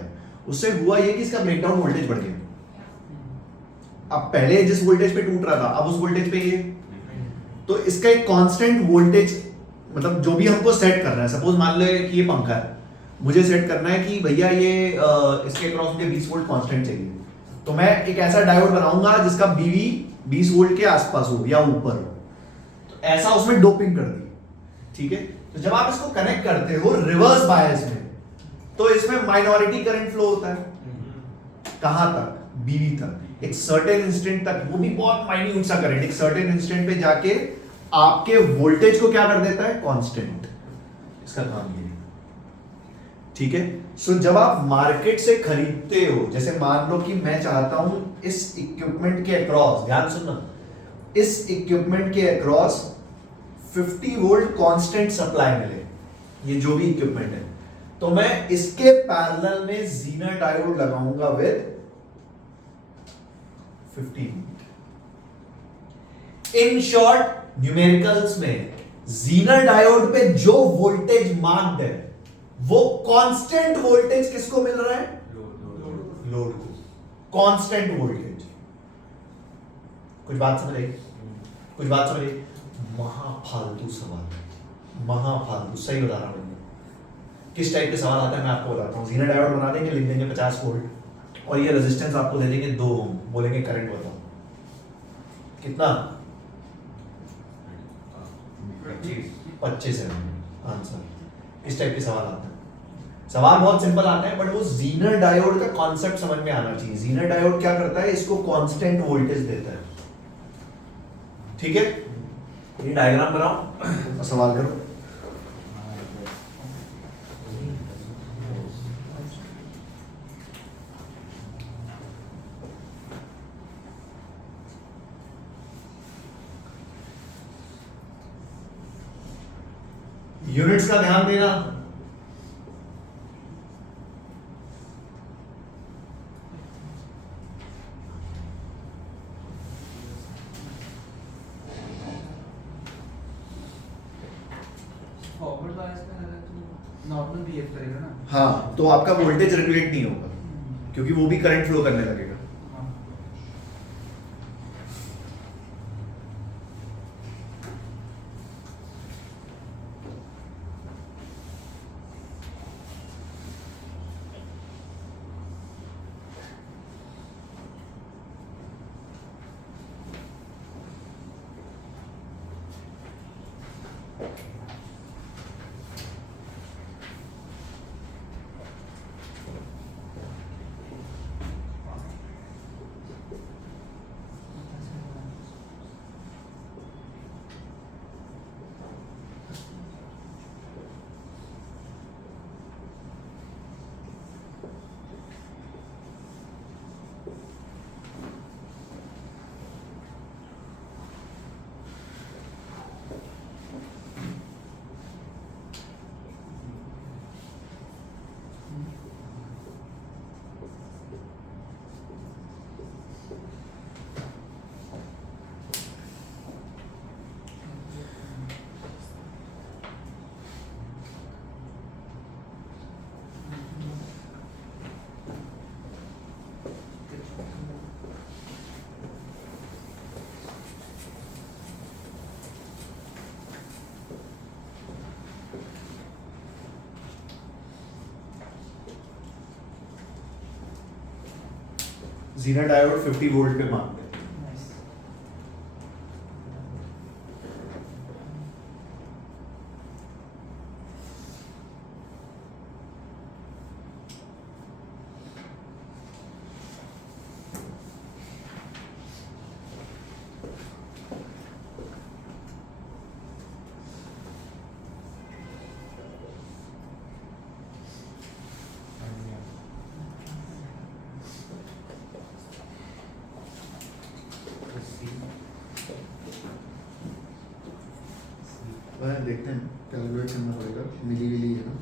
उससे हुआ ये कि इसका ब्रेकडाउन वोल्टेज बढ़ गया। अब पहले जिस वोल्टेज पे टूट रहा था अब उस वोल्टेज पे ये, तो इसका एक कांस्टेंट वोल्टेज, मतलब जो भी हमको सेट करना है, सपोज मान लो कि ये पंखा है, मुझे सेट करना है कि भैया ये इसके अक्रॉस मुझे 20 वोल्ट कांस्टेंट चाहिए, तो मैं एक ऐसा डायोड बनाऊंगा जिसका बीवी 20 वोल्ट के आसपास हो या ऊपर हो, तो ऐसा उसमें डोपिंग कर दी, ठीक है। तो जब आप इसको कनेक्ट करते हो रिवर्स बायस में, तो इसमें माइनॉरिटी करंट फ्लो होता है, कहां तक, बीवी तक, एक सर्टेन इंस्टेंट तक, वो भी बहुत माइन्यूट सा करंट, एक सर्टेन इंस्टेंट पे जाके आपके वोल्टेज को क्या कर देता है, कांस्टेंट। इसका काम ये है, ठीक है। सो जब आप मार्केट से खरीदते हो, जैसे मान लो कि मैं चाहता हूं इस इक्विपमेंट के अक्रॉस, ध्यान सुनना, इस इक्विपमेंट के अक्रॉस 50 वोल्ट कांस्टेंट सप्लाई मिले, ये जो भी इक्विपमेंट है, तो मैं इसके पैरेलल में जीनर डायोड लगाऊंगा with 50 volt. In short, numericals में जीनर डायोड पे जो वोल्टेज मार्क्ड है वो कांस्टेंट वोल्टेज किसको मिल रहा है? लोड को, कांस्टेंट वोल्टेज। कुछ बात समझ आई? कुछ बात समझ आई? महाफालतू सवाल, महाफालतू, सही बता रहा हूं। किस टाइप के सवाल आते हैं मैं आपको बताता हूँ। जीनर डायोड बना देंगे, लिख देंगे 50 वोल्ट और ये रेजिस्टेंस आपको दे देंगे 2 ओम, बोलेंगे करंट बताओ कितना? 25 है आंसर। इस टाइप के सवाल आते हैं। सवाल बहुत सिंपल आते हैं बट वो जीनर डायोड का कॉन्सेप्ट समझ में आना चाहिए। जीनर डायोड क्या करता है? इसको कांस्टेंट वोल्टेज देता है। ठीक है, ये डायग्राम बनाओ और सवाल करो। यूनिट्स का ध्यान देना। फॉरवर्ड बायस में अगर तो नॉर्मल बिहेव करेगा ना। हाँ, तो आपका वोल्टेज रेगुलेट नहीं होगा क्योंकि वो भी करंट फ्लो करने लगेगा। हाँ। जीनर डायोड 50 वोल्ट पे मार्क है। नाइस। वह देखते हैं, कैलकुलेट करना पड़ेगा, मिली विली है ना।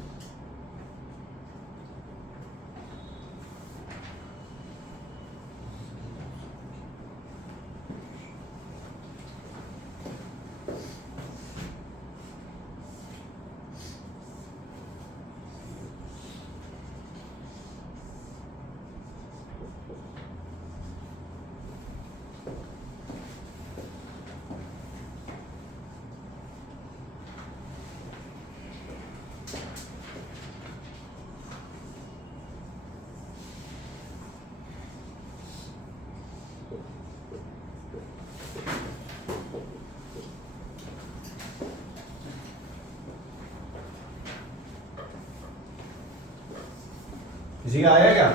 किसी का आया क्या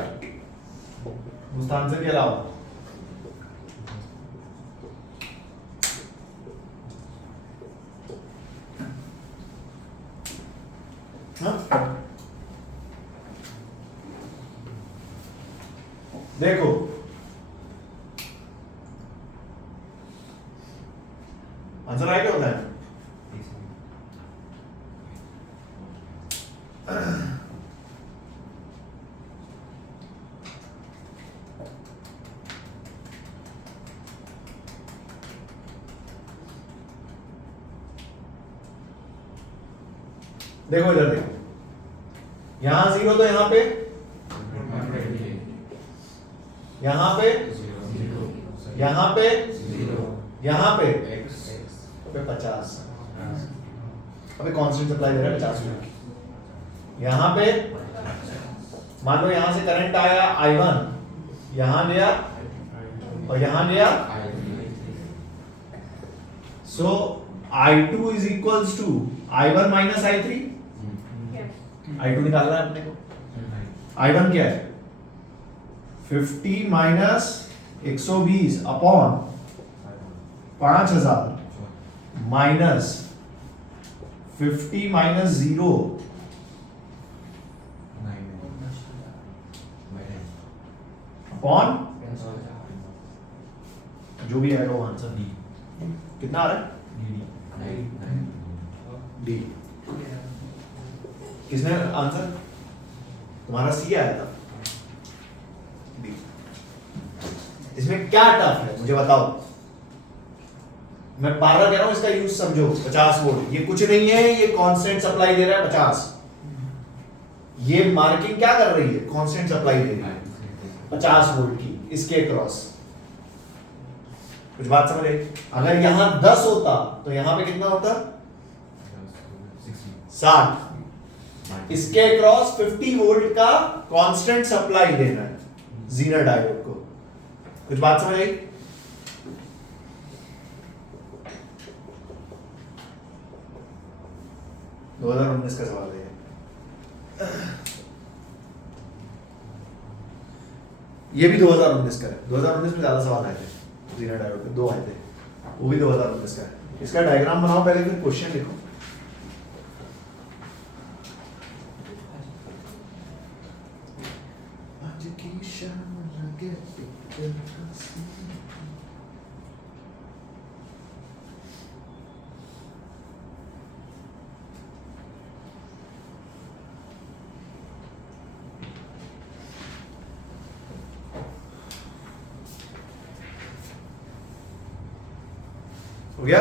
उस आंसर के अलावा? हाँ? देखो आंसर आया क्या होता है? देखो इधर देखो, यहां 0 तो यहां पे, यहां पे, यहां पे, यहां पे, अबे 50, अबे कांस्टेंट सप्लाई दे रहा है 50 वोल्ट। यहां पे मान लो यहां से करंट आया I1, यहां गया और यहां गया, so I2 is equals to I1 minus I3। I2 निकालना है अपने को, I1 क्या है 50 minus 120 upon 5000 minus 50 minus 0 upon जो भी आएगा वो आंसर डी। कितना आ रहा है डी। किसने आंसर, तुम्हारा सी आया था डी। इसमें क्या टफ है मुझे बताओ, मैं बार बार कह रहा हूं इसका यूज समझो। 50 वोल्ट ये कुछ नहीं है, ये कांस्टेंट सप्लाई दे रहा है 50। ये मार्किंग क्या कर रही है, कांस्टेंट सप्लाई दे रही है 50 वोल्ट की इसके क्रॉस। कुछ बात समझ आई? अगर यहां 10 होता तो यहां पे कितना होता 60। इसके क्रॉस 50 वोल्ट का कांस्टेंट सप्लाई देना है जीनर डायोड को। कुछ बात समझ आई? दो 2019 का सवाल है ये भी 2019 का है। 2019 में ज्यादा सवाल आए थे जीनर डायोड पे, 2 आए थे, वो भी 2019 का है। इसका डायग्राम बनाओ पहले, फिर क्वेश्चन लिखो। हो गया?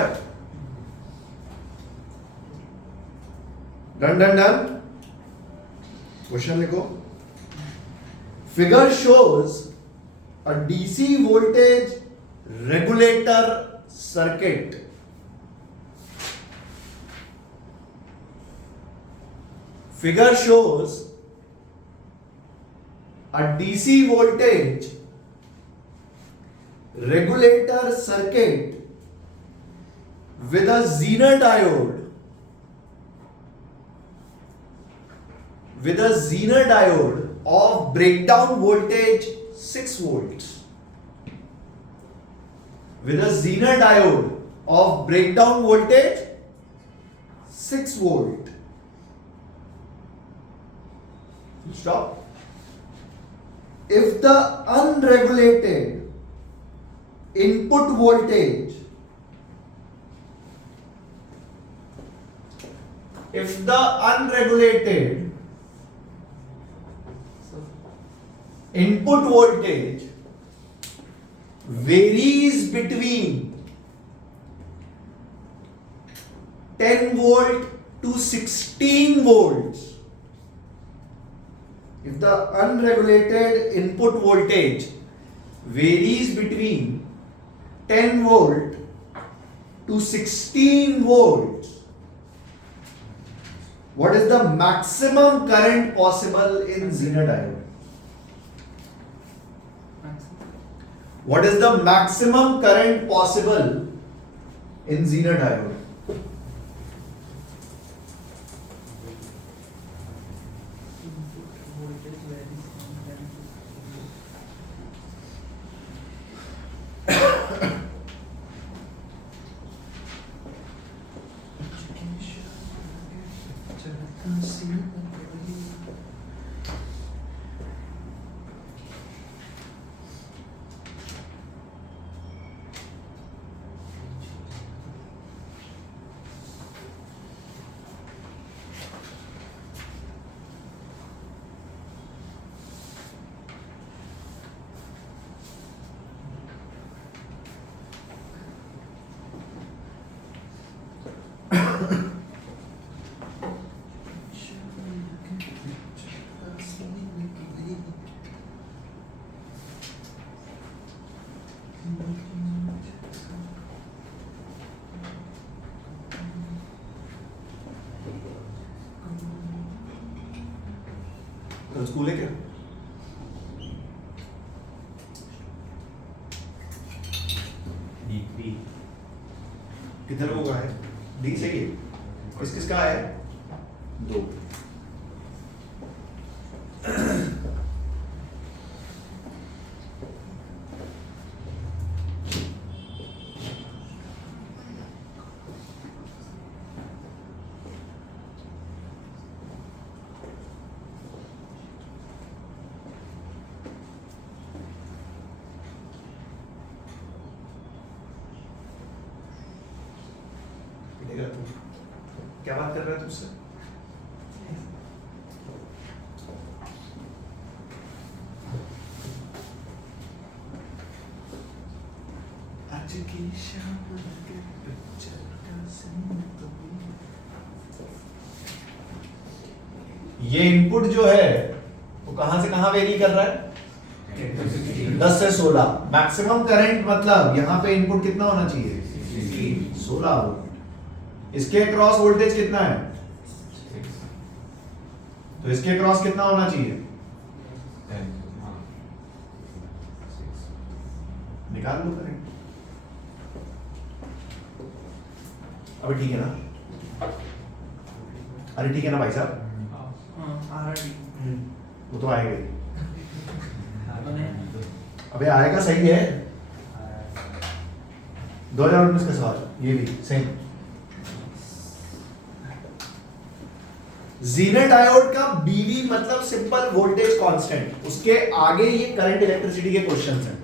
Done done done. क्वेश्चन लिखो। Figure shows a DC voltage regulator circuit figure shows a DC voltage regulator circuit with a Zener diode of breakdown voltage 6 volts, with a Zener diode of breakdown voltage 6 volt. Stop. If the unregulated input voltage, if the unregulated input voltage varies between 10 volt to 16 volts, if the unregulated input voltage varies between 10 volt to 16 volts, what is the maximum current possible in Zener diode? What is the maximum current possible in Zener diode? तो school है क्या? D कितने लोगों का है? D सही है। किस किस का है? 2। क्या बात कर रहा है तुझसे? आज की शाम के पिक्चर का सीन तो ये इनपुट जो है वो कहां से कहां वेरी कर रहा है? 10 से 16। मैक्सिमम करंट मतलब यहां पे इनपुट कितना होना चाहिए? 16 वोल्ट। इसके क्रॉस वोल्टेज कितना है? तो इसके क्रॉस कितना होना चाहिए? निकाल लो करंट। अभी ठीक है ना? अरे ठीक है ना भाई साहब? वो तो आएगा ही। अबे आएगा, सही है। 2019 का सवाल ये भी सेम। ज़ीनर डायोड का बीवी मतलब सिंपल वोल्टेज कांस्टेंट, उसके आगे ये करंट इलेक्ट्रिसिटी के क्वेश्चंस हैं।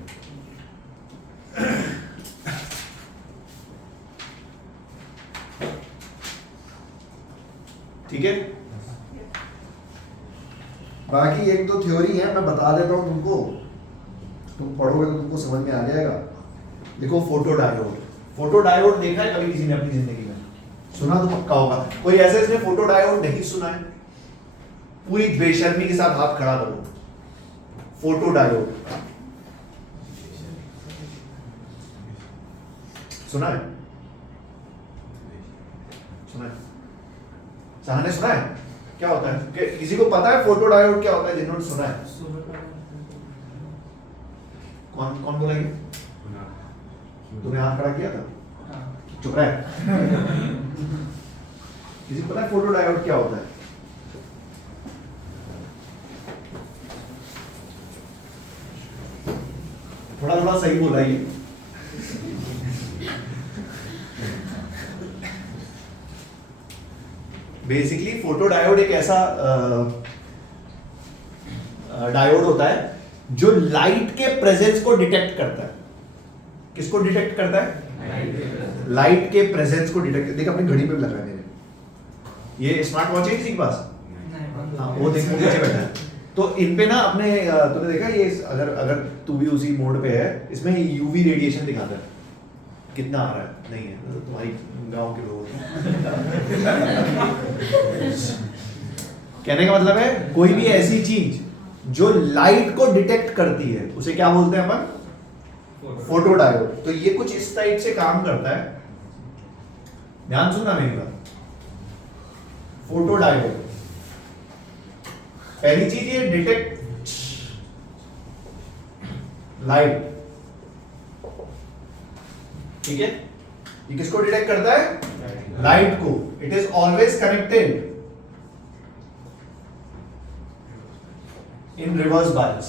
ठीक है, बाकी एक दो थ्योरी है मैं बता देता हूं तुमको, तुम पढ़ोगे तो तुमको समझ में आ जाएगा। देखो फोटो डायोड, फोटो डायोड देखा है कभी किसी ने अपनी जिंदगी में? सुना तो पक्का होगा। कोई ऐसे इसने फोटो डायोड नहीं सुना है? पूरी बेशर्मी के साथ हाथ खड़ा करो। फोटो डायोड सुना है? सुना है? सहाने सुना है? क्या होता है? किसी को पता है फोटो डायोड क्या होता है जिन्होंने सुना है? कौन कौन बोला ये? तुमने हाथ खड़ा किया था? चुप रहा है। किसी को पता है फोटो डायोड क्या होता है? थोड़ा थोड़ा सही बोला ये। बेसिकली फोटो डायोड एक ऐसा डायोड होता है जो लाइट के प्रेजेंस को डिटेक्ट करता है। किसको डिटेक्ट करता है? लाइट के प्रेजेंस को डिटेक्ट। देख अपनी घड़ी पे लग रहा है मेरे, ये स्मार्ट वॉच है किसी के पास? हाँ, वो देखो पीछे बैठा है। तो इन पे ना अपने तूने देखा ये, अगर अगर तू भी उसी मोड पे है, इसमें यूवी रेडिएशन दिखाता है कितना आ रहा है। नहीं है तो तुम्हारी गांव के लोग। कहने का मतलब है कोई भी ऐसी चीज जो लाइट को डिटेक्ट करती है उसे क्या बोलते हैं अपन? Photo diode. तो ये कुछ इस टाइप से काम करता है, ध्यान सुनना मेरी बात। फोटो डायोड पहली चीज ये डिटेक्ट लाइट, ठीक है? ये किसको डिटेक्ट करता है? लाइट को। It is always connected in reverse bias.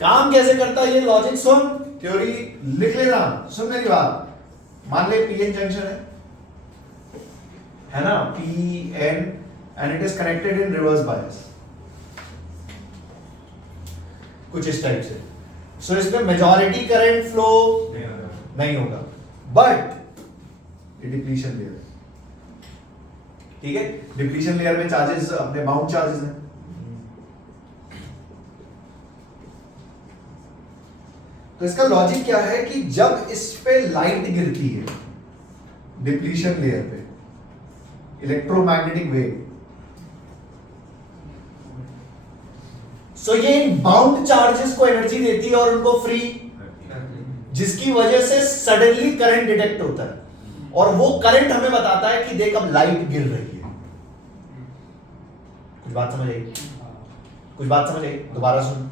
काम कैसे करता है ये लॉजिक सुन, थ्योरी लिख लेना। सुन मेरी बात, मान ले पीएन जंक्शन है ना, PN, and it is connected in reverse bias कुछ इस टाइप से। सो इसमें मेजॉरिटी करंट फ्लो नहीं होगा, बट डिप्लीशन लेयर, ठीक है? डिप्लीशन लेयर में चार्जेस अपने बाउंड चार्जेस हैं। तो इसका लॉजिक क्या है कि जब इस पे लाइट गिरती है डिप्लीशन लेयर पे, इलेक्ट्रोमैग्नेटिक वेव, सो ये इन बाउंड चार्जेस को एनर्जी देती है और उनको फ्री, जिसकी वजह से सडनली करंट डिटेक्ट होता है और वो करंट हमें बताता है कि देख अब लाइट गिर रही है। कुछ बात समझ आई? कुछ बात समझ आई? दोबारा सुन,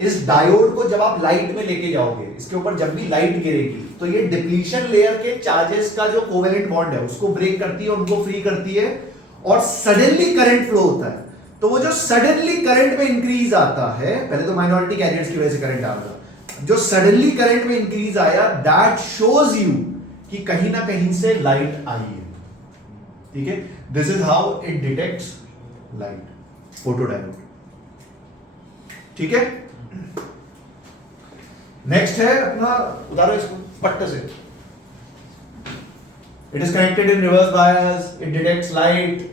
इस डायोड को जब आप लाइट में लेके जाओगे, इसके ऊपर जब भी लाइट गिरेगी तो ये डिप्लीशन लेयर के चार्जेस का जो कोवेलेंट बॉन्ड है उसको ब्रेक करती है, उनको फ्री करती है और सडनली करंट फ्लो होता है। तो वो जो सडनली करंट में इंक्रीज आता है, पहले तो माइनॉरिटी कैरियर्स की वजह से करंट आ रहा, जो सडनली करंट में इंक्रीज आया, दैट शोज यू कि कहीं ना कहीं से लाइट आई है। ठीक है, this is how it detects light, photodiode. ठीक है, नेक्स्ट है अपना, उतारो इसको पट्टे से। It is connected in reverse bias, it detects light.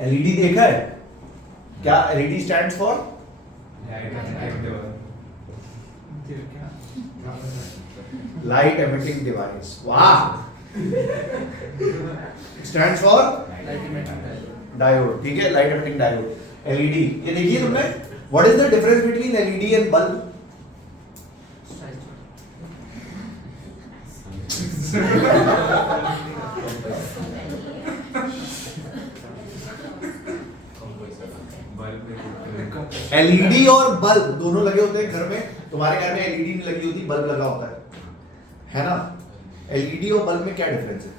LED देखा है क्या? LED stands for light emitting device. वाह, स्टैंड्स फॉर डायोड। ठीक है, लाइट एमिटिंग डायोड, एलईडी। ये देखिए तुमने, what is the difference between LED and bulb? LED और बल्ब दोनों लगे होते हैं घर में। तुम्हारे घर में एलईडी नहीं लगी होती, बल्ब लगा होता है ना? एलईडी और बल्ब में क्या डिफरेंस है?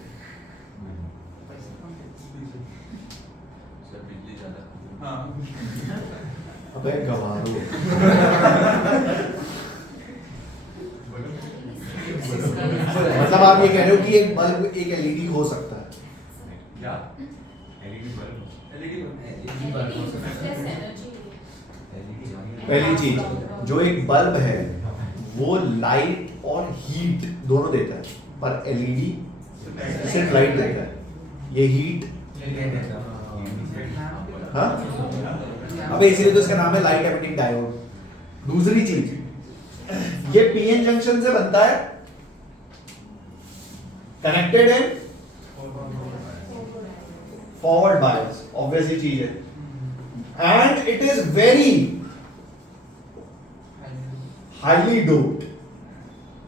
अबे गवारो। मतलब आप ये कह रहे हो कि एक बल्ब एक एलईडी हो सकता है? क्या? एलईडी बल्ब पहली चीज, जो एक बल्ब है वो लाइट और हीट दोनों देता है, पर एलईडी सिर्फ लाइट देता है। ये हीट, हाँ, अबे इसीलिए तो इसका नाम है लाइट एमिटिंग डायोड। दूसरी चीज, ये पीएन जंक्शन से बनता है, कनेक्टेड है फॉरवर्ड बायस, ऑब्वियसली चीज है, and it is very highly doped,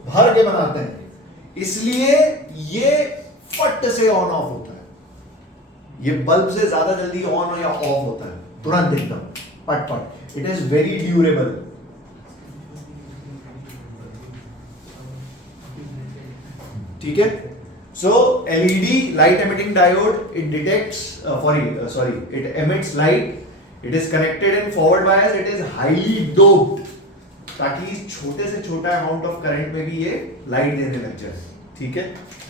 भर के बनाते हैं, इसलिए ये फट से ऑन ऑफ होता है। ये बल्ब से ज्यादा जल्दी ऑन या ऑफ होता है, तुरंत एकदम पट पट। It is very durable. ठीक है, so LED, light emitting diode, it detects it emits light, it is connected in forward bias, it is highly doped, ताकि छोटे से छोटा अमाउंट ऑफ करंट में भी ये लाइट देने लग जाए। ठीक है,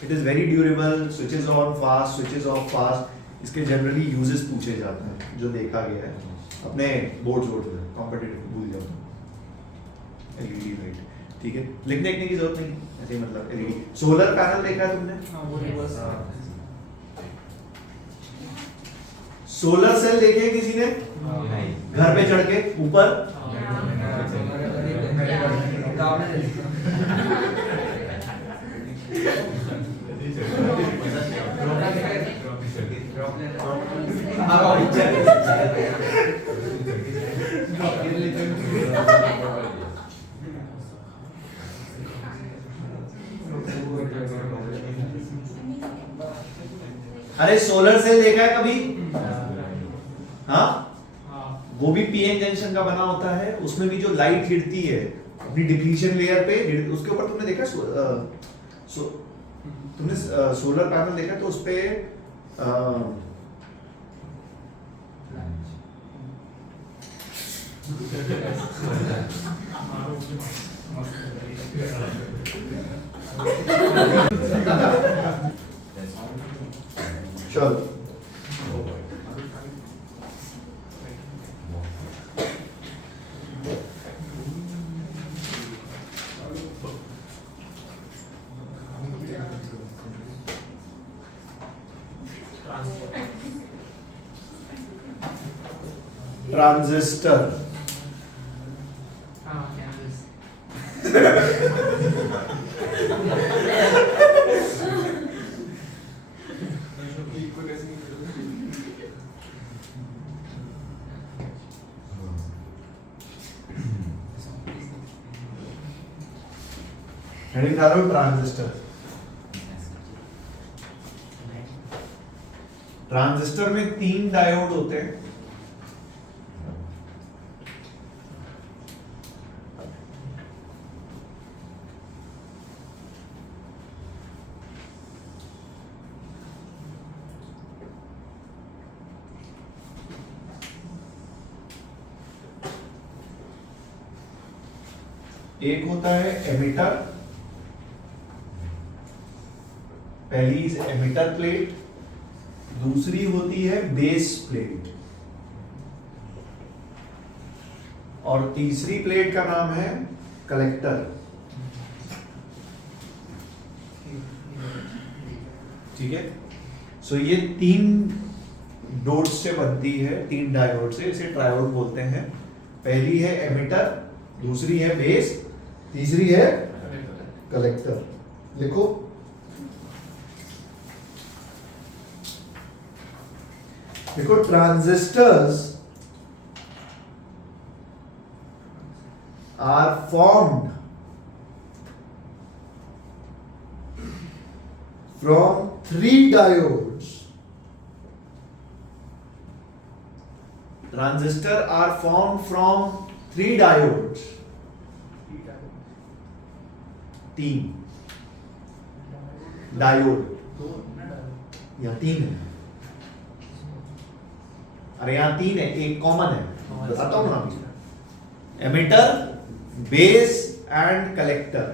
it is very durable, switches on fast, switches of fast. इसके जनरली यूजेस पूछे जाते हैं जो देखा गया है अपने बोर्ड्स में, कॉम्पिटिटिव भूल जाओ। एलईडी लाइट, ठीक है, लिखने की जरूरत नहीं, ऐसे ही मतलब एलईडी। सोलर पैनल देखा है तुमने? सोलर सेल देखे किसी ने घर पे चढ़ के ऊपर? अरे सोलर सेल देखा है कभी? हाँ, वो भी पीएन जंक्शन का बना होता है, उसमें भी जो लाइट गिरती है अपनी डिप्लीशन लेयर पे, उसके ऊपर तुमने देखा तुमने सोलर पैनल देखा तो उस पे चल ट्रांजिस्टर हाँ कैंपस इक्वल कैसे नहीं करोगे? हेडिंग डालो ट्रांजिस्टर। ट्रांजिस्टर में 3 डायोड होते हैं। एक होता है एमिटर, पहली एमिटर प्लेट, दूसरी होती है बेस प्लेट और तीसरी प्लेट का नाम है कलेक्टर। ठीक है, सो ये 3 डोट्स से बनती है, 3 डायोड से, इसे ट्रायोड बोलते हैं। पहली है एमिटर, दूसरी है बेस, तीसरी है कलेक्टर। लिखो देखो, transistors are formed from 3 diodes. Transistor are formed from 3 diodes. 3 diode, यहाँ 3 है। अरे यहाँ 3 है, एक कॉमन है, बताता हूँ ना अभी। Emitter, base and collector.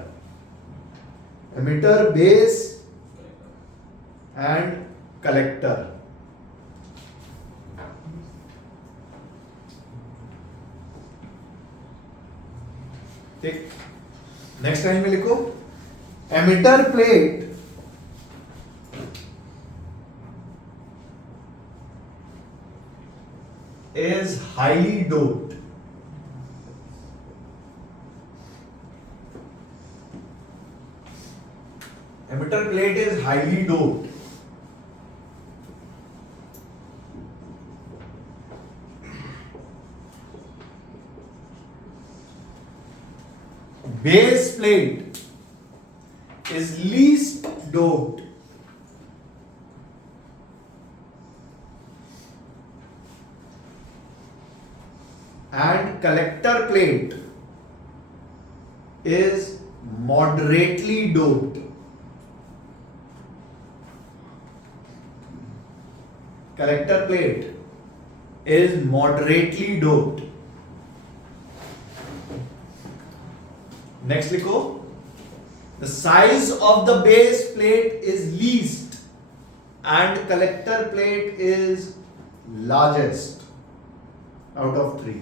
Emitter, base and collector. ठीक, नेक्स्ट लाइन में लिखो, emitter plate is highly doped. Emitter plate is highly doped. Base plate is least doped. And collector plate is moderately doped. Collector plate is moderately doped. Next लिखो, the size of the base plate is least and collector plate is largest out of 3.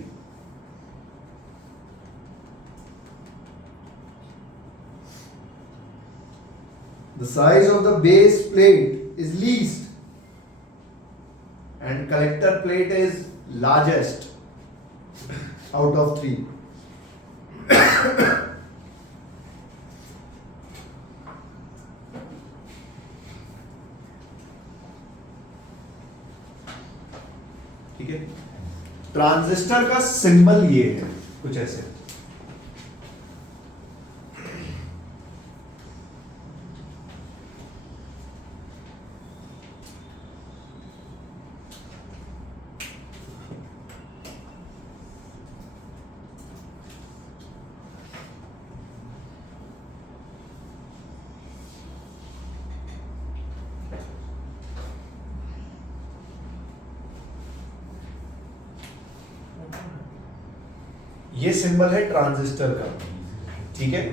The size of the base plate is least and collector plate is largest out of 3. ठीक है, transistor का symbol ये है, कुछ ऐसे। ये symbol है transistor का, ठीक है।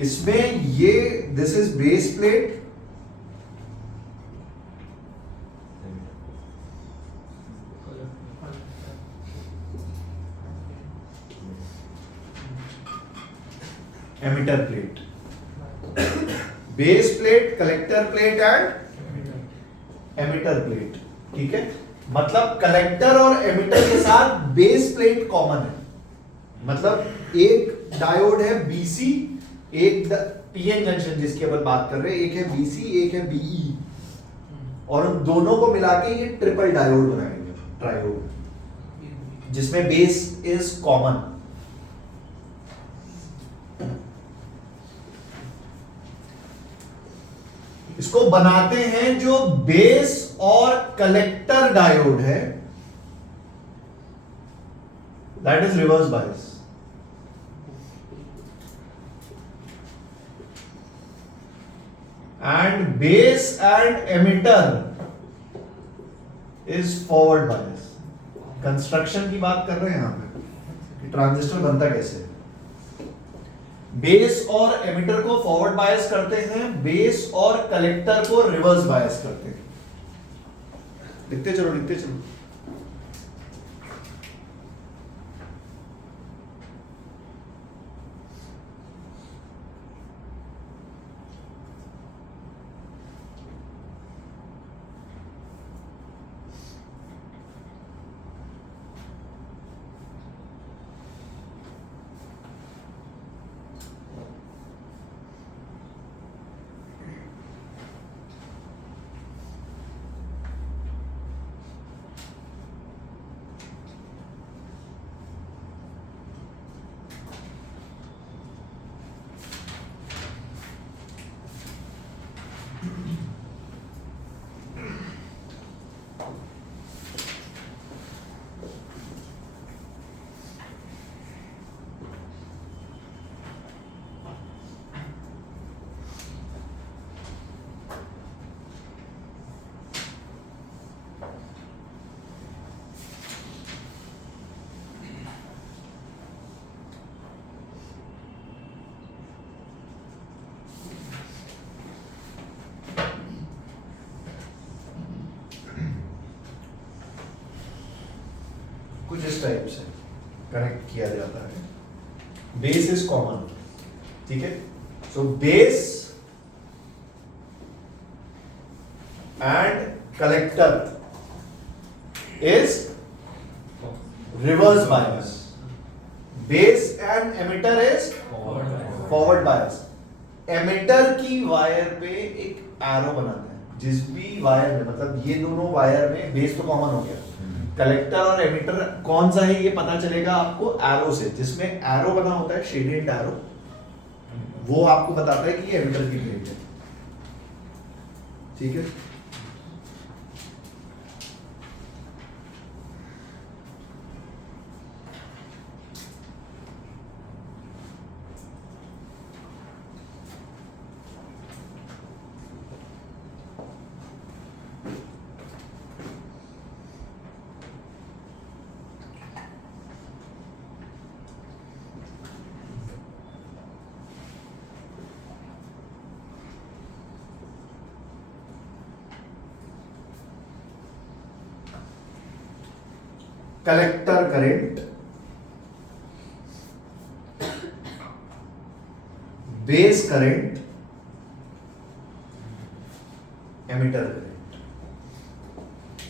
इसमें ये this is base plate, emitter plate, base plate, collector plate and emitter plate, ठीक है। मतलब कलेक्टर और एमिटर के साथ बेस प्लेट कॉमन है, मतलब एक डायोड है बीसी, एक पीएन जंक्शन जिसकी अपन बात कर रहे हैं, एक है बीसी एक है बीई, और उन दोनों को मिला के ये ट्रिपल डायोड बनाएंगे, ट्रायोड, जिसमें बेस इज कॉमन। इसको बनाते हैं जो बेस और कलेक्टर डायोड है, that is reverse bias. And base and emitter is forward bias. Construction की बात कर रहे हैं यहां पे कि ट्रांजिस्टर बनता कैसे है। बेस और एमिटर को फॉरवर्ड बायस करते हैं, बेस और कलेक्टर को रिवर्स बायस करते हैं। लिखते चलो लिखते चलो। कुछ इस टाइप से कनेक्ट किया जाता है। बेस इज कॉमन, ठीक है। So base and collector is reverse bias, base and emitter is forward bias. Emitter की वायर पे एक एरो बनाते हैं, जिस भी वायर में, मतलब ये दोनों वायर में बेस तो कॉमन हो गया, कलेक्टर और एमिटर कौन सा है ये पता चलेगा आपको एरो से, जिसमें एरो बना होता है शेडेड एरो, वो आपको बताता है कि ये एमिटर की प्लेट है, ठीक है। Collector current, base current, emitter current,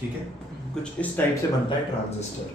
ठीक है। कुछ इस टाइप से बनता है ट्रांजिस्टर।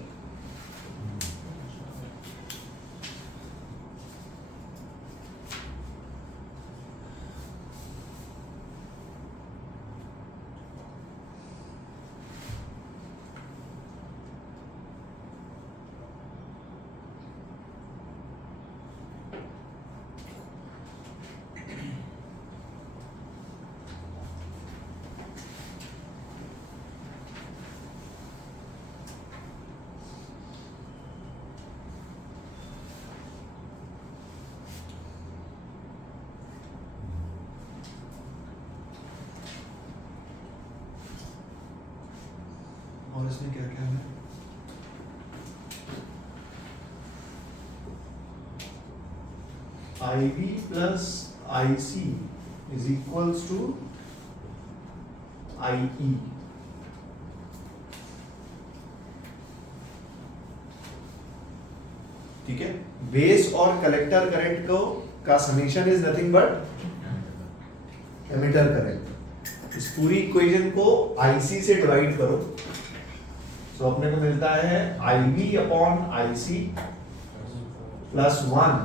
और इसमें क्या क्या है? IB plus IC is equals to IE. ठीक है, बेस और कलेक्टर करंट को का summation is nothing but emitter current. इस पूरी इक्वेशन को IC से डिवाइड करो, तो अपने को मिलता है IB upon IC plus 1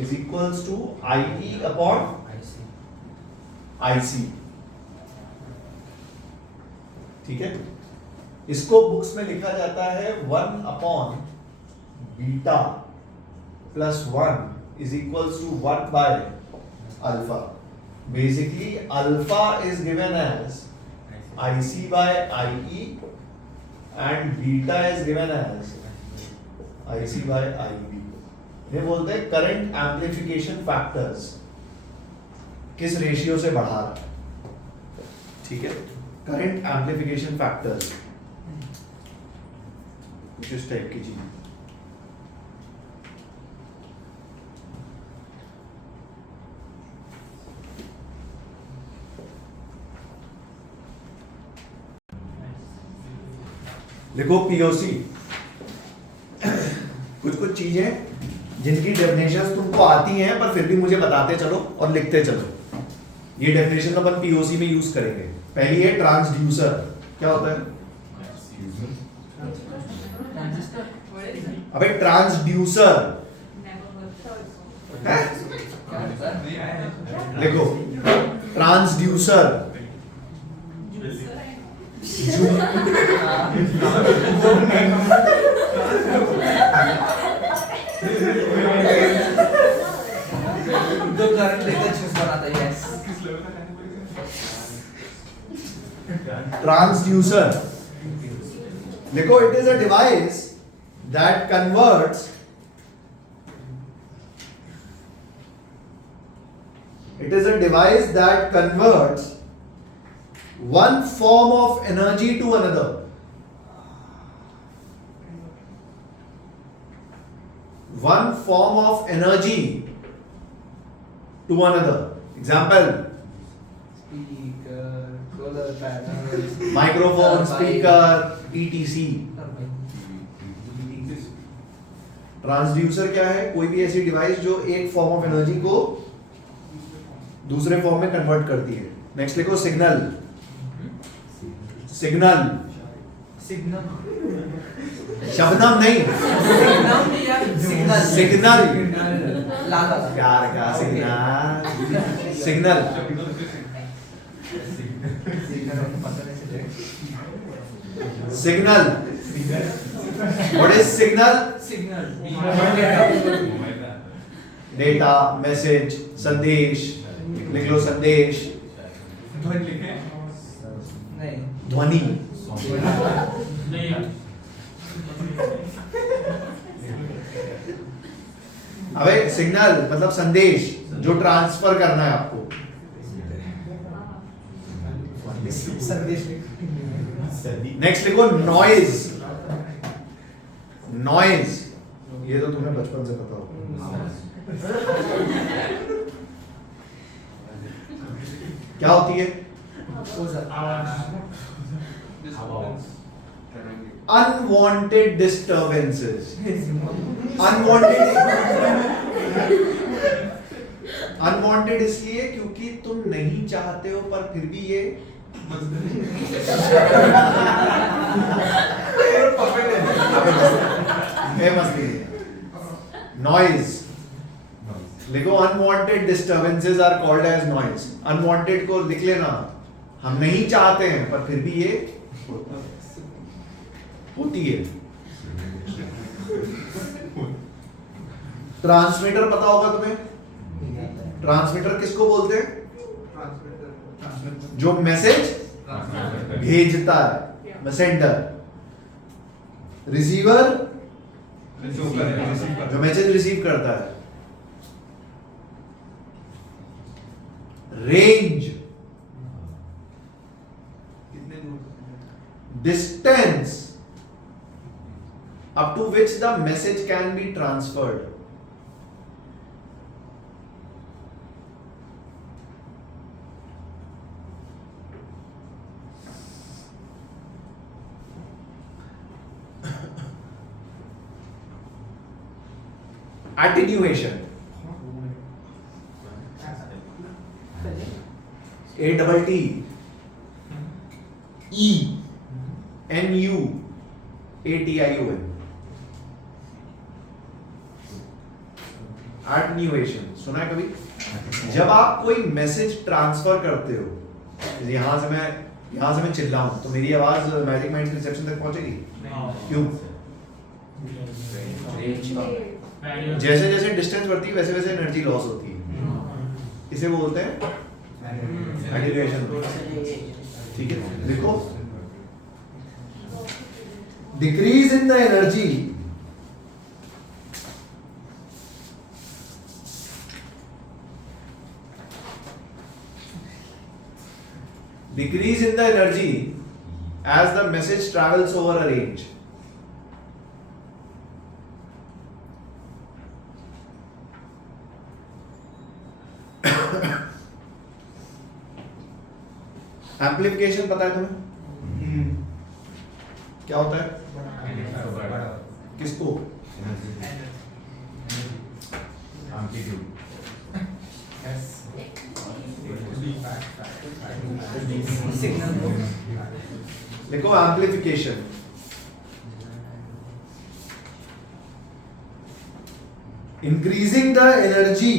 is equals to IE upon IC। ठीक है, इसको बुक्स में लिखा जाता है 1 upon beta plus 1 is equals to 1 by alpha. Basically alpha is given as IC by IE and beta is given as IC by IB। ये बोलते हैं करंट एम्प्लीफिकेशन फैक्टर्स किस रेशियो से बढ़ा रहा है। ठीक है, करंट एम्प्लीफिकेशन फैक्टर्स कुछ इस टाइप की चीज। देखो पीओसी कुछ कुछ चीजें जिनकी डेफिनेशंस तुमको आती हैं पर फिर भी मुझे बताते चलो और लिखते चलो। ये डेफिनेशन अपन पीओसी में यूज करेंगे। पहली है ट्रांसड्यूसर। क्या होता है? अबे ट्रांसड्यूसर है? देखो ट्रांसड्यूसर तो करंट लेकर जूस बनाता है। यस, ट्रांसड्यूसर देखो, it is a device that converts one form of energy to another। One form of energy to another। Example, speaker, solar panel, microphone, speaker, etc। Transducer क्या है? कोई भी ऐसी डिवाइस जो एक फॉर्म ऑफ एनर्जी को दूसरे फॉर्म में कन्वर्ट करती है। नेक्स्ट लिखो सिग्नल। सिग्नल सिग्नल, शबनम नहीं, सिग्नल, सिग्नल लाला प्यार का signal. Signal signal what is signal? Data, message, संदेश। लिख लो संदेश। नहीं, ध्वनि। अबे सिग्नल मतलब संदेश जो ट्रांसफर करना है आपको। संदेश। नेक्स्ट लिखो नॉइज। नॉइज ये तो तुम्हें बचपन से पता होगा। क्या होती है? Unwanted disturbances. अनवांटेड इसलिए क्योंकि तुम नहीं चाहते हो पर फिर भी ये नॉइज। लिखो unwanted disturbances are called as noise. Unwanted को लिख लेना, हम नहीं चाहते हैं पर फिर भी ये होती है। ट्रांसमीटर पता होगा तुम्हें? ट्रांसमीटर किसको बोलते हैं? जो मैसेज भेजता है, मैसेंडर। रिसीवर जो मैसेज रिसीव करता है। Range distance up to which the message can be transferred। Attenuation. ATT ENUATION. Attenuation सुना है कभी? जब आप कोई मैसेज ट्रांसफर करते हो, यहां से मैं चिल्लाऊं तो मेरी आवाज मैजिक माइंड के रिसेप्शन तक पहुंचेगी? क्यों? जैसे जैसे डिस्टेंस बढ़ती है वैसे वैसे एनर्जी लॉस होती है, इसे बोलते हैं एटेन्यूएशन। ठीक है, देखो decrease in the energy decrease in the energy as the message travels over a range. Amplification पता है तुम्हें? क्या होता है? किसको? देखो amplification, increasing the energy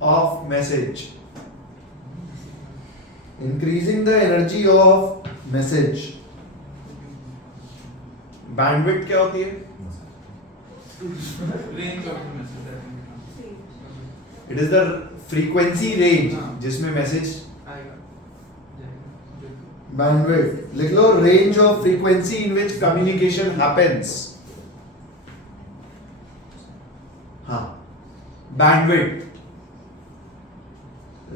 of message, increasing the energy of message. Bandwidth क्या होती है? Range of the message. It is the frequency range जिसमें मैसेज बैंडविड्थ लिख लो, range of frequency in which communication happens. हाँ, bandwidth,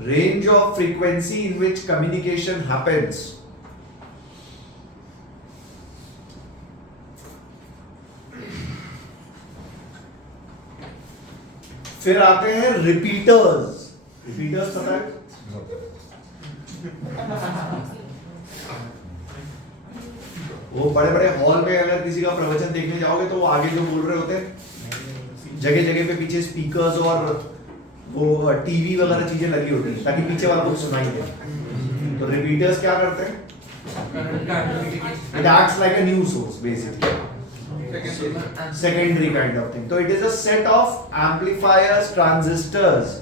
range of frequency in which communication happens. फिर आते हैं रिपीटर्स। रिपीटर्स पता है? वो बड़े बड़े हॉल में अगर किसी का प्रवचन देखने जाओगे तो वो आगे जो बोल रहे होते हैं जगह जगह पे पीछे स्पीकर्स और वो टीवी वगैरह चीजें लगी होती है ताकि पीछे वाला कुछ सुनाई दे। तो रिपीटर्स क्या करते हैं? It acts like a news source basically. Secondary kind of thing. So it is a set of amplifiers, transistors.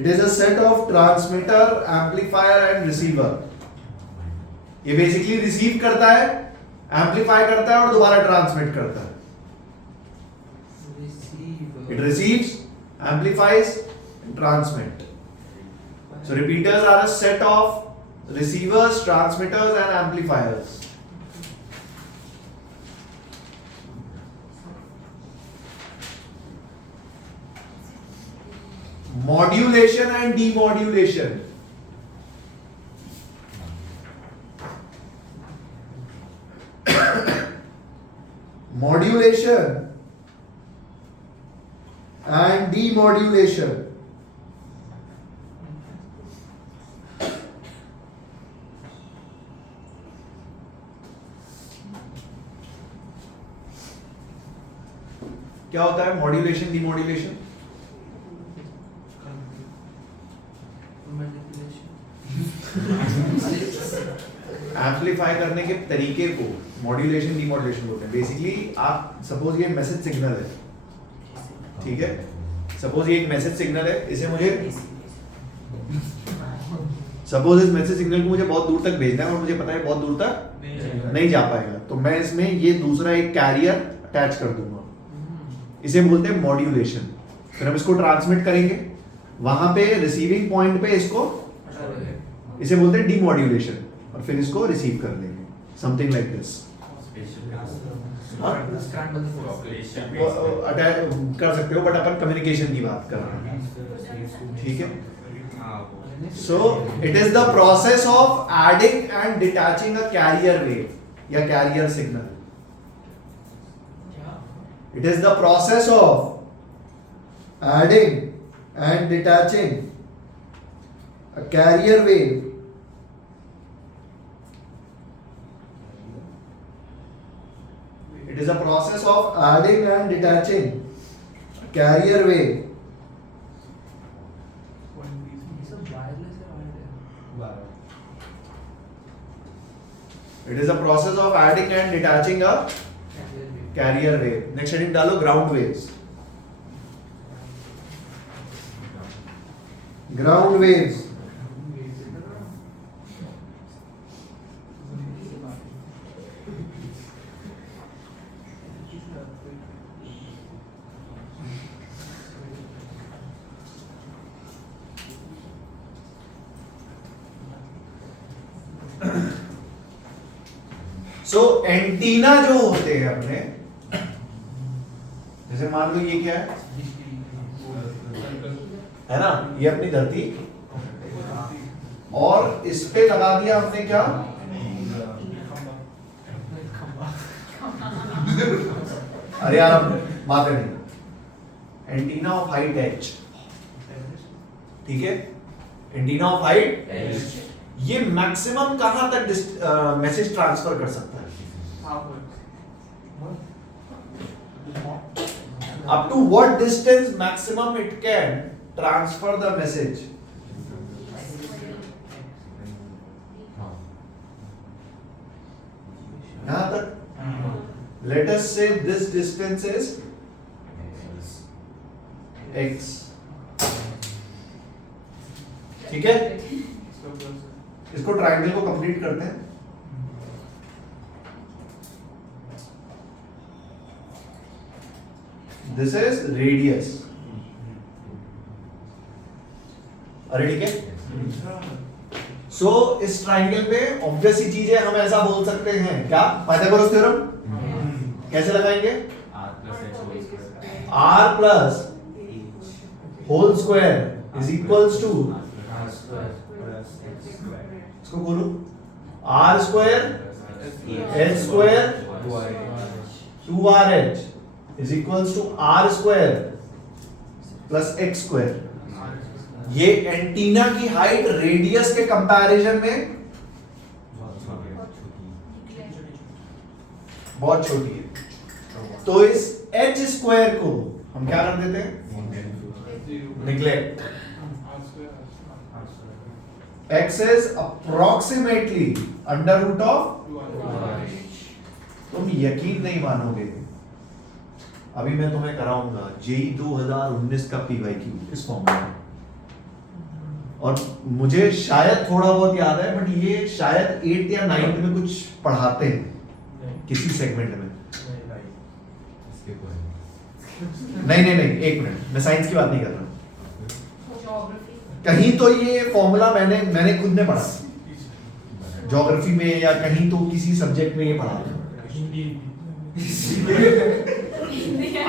It is a set of transmitter, amplifier and receiver. ये basically receive करता है, amplify करता है और दोबारा transmit करता है। It receives, amplifies and transmit. So repeaters are a set of receivers, transmitters and amplifiers. Modulation and demodulation. Modulation and demodulation. क्या होता है मॉड्यूलेशन, डीमॉड्यूलेशन? एम्पलीफाई करने के तरीके को मॉड्यूलेशन, डीमॉड्यूलेशन बोलते हैं। बेसिकली आप सपोज ये मैसेज सिग्नल है, ठीक है, सपोज ये एक मैसेज सिग्नल है, इसे मुझे सपोज इस मैसेज सिग्नल को मुझे बहुत दूर तक भेजना है और मुझे पता है बहुत दूर तक नहीं जा पाएगा, तो मैं इसमें ये दूसरा एक कैरियर अटैच कर दूंगा, इसे बोलते हैं मॉड्यूलेशन। फिर हम इसको ट्रांसमिट करेंगे, वहां पे रिसीविंग पॉइंट पे इसको इसे बोलते हैं डीमॉड्यूलेशन, और फिर इसको रिसीव कर लेंगे, समथिंग लाइक दिस। अटैच कर सकते हो, बट अपन कम्युनिकेशन की बात कर रहे हैं, ठीक है। So it is the process of adding and detaching a carrier wave या carrier signal. It is the process of adding and detaching a carrier wave is a process of adding and detaching carrier wave. It is a process of adding and detaching a carrier wave. Next heading डालो ground waves. Ground waves. सो antenna जो होते हैं अपने, जैसे मान लो ये क्या है ना, ये अपनी धरती, और इस पे लगा दिया हमने क्या, अरे यार अब बात नहीं, एंटीना ऑफ हाइट h, ठीक है, एंटीना ऑफ हाइट h, ये मैक्सिमम कहां तक मैसेज ट्रांसफर कर सकता है? Up to what distance maximum it can transfer the message? यहां तक. Let us say this distance is x. ठीक है, इसको ट्रायंगल को कंप्लीट करते हैं. This is radius. अरे ठीक है. सो इस ट्रायंगल पे ऑब्वियस सी चीज है, हम ऐसा बोल सकते हैं क्या, पाइथागोरस थ्योरम कैसे लगाएंगे? r plus whole square is equals to, इसको बोलो r square h square 2rh is equals to r square plus x square. ये एंटीना की हाइट रेडियस के कंपैरिजन में बहुत छोटी है. तो इस h स्क्वायर को हम क्या कर देते हैं? Neglect. x is approximately under root of, तुम यकीन नहीं मानोगे, अभी मैं तुम्हें कराऊंगा जेई 2019 का पीवाईक्यू इस फॉर्मूला में, और मुझे शायद थोड़ा बहुत याद है, बट ये शायद 8th या 9th में कुछ पढ़ाते हैं किसी सेगमेंट में. नहीं, एक मिनट, मैं साइंस की बात नहीं कर रहा. कहीं तो ये फॉर्मूला मैंने खुद ने पढ़ा, ज्योग्राफी में या कहीं तो किसी सब्जेक्ट में ये पढ़ा.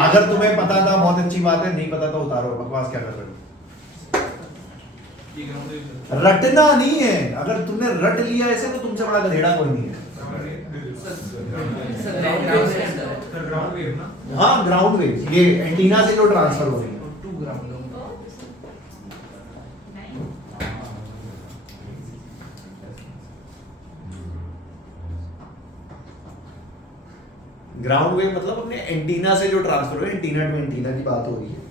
अगर तुम्हें पता था बहुत अच्छी बात है, नहीं पता तो उतारो, बकवास क्या कर रहे हो. रटना नहीं है, अगर तुमने रट लिया ऐसे तो तुमसे बड़ा गधेड़ा कोई नहीं है. हाँ, ग्राउंड वेव, ये एंटीना से जो ट्रांसफर हो रही है. ग्राउंड वेव मतलब अपने एंटीना से जो ट्रांसफर हो, एंटीना टू एंटीना की बात हो रही है.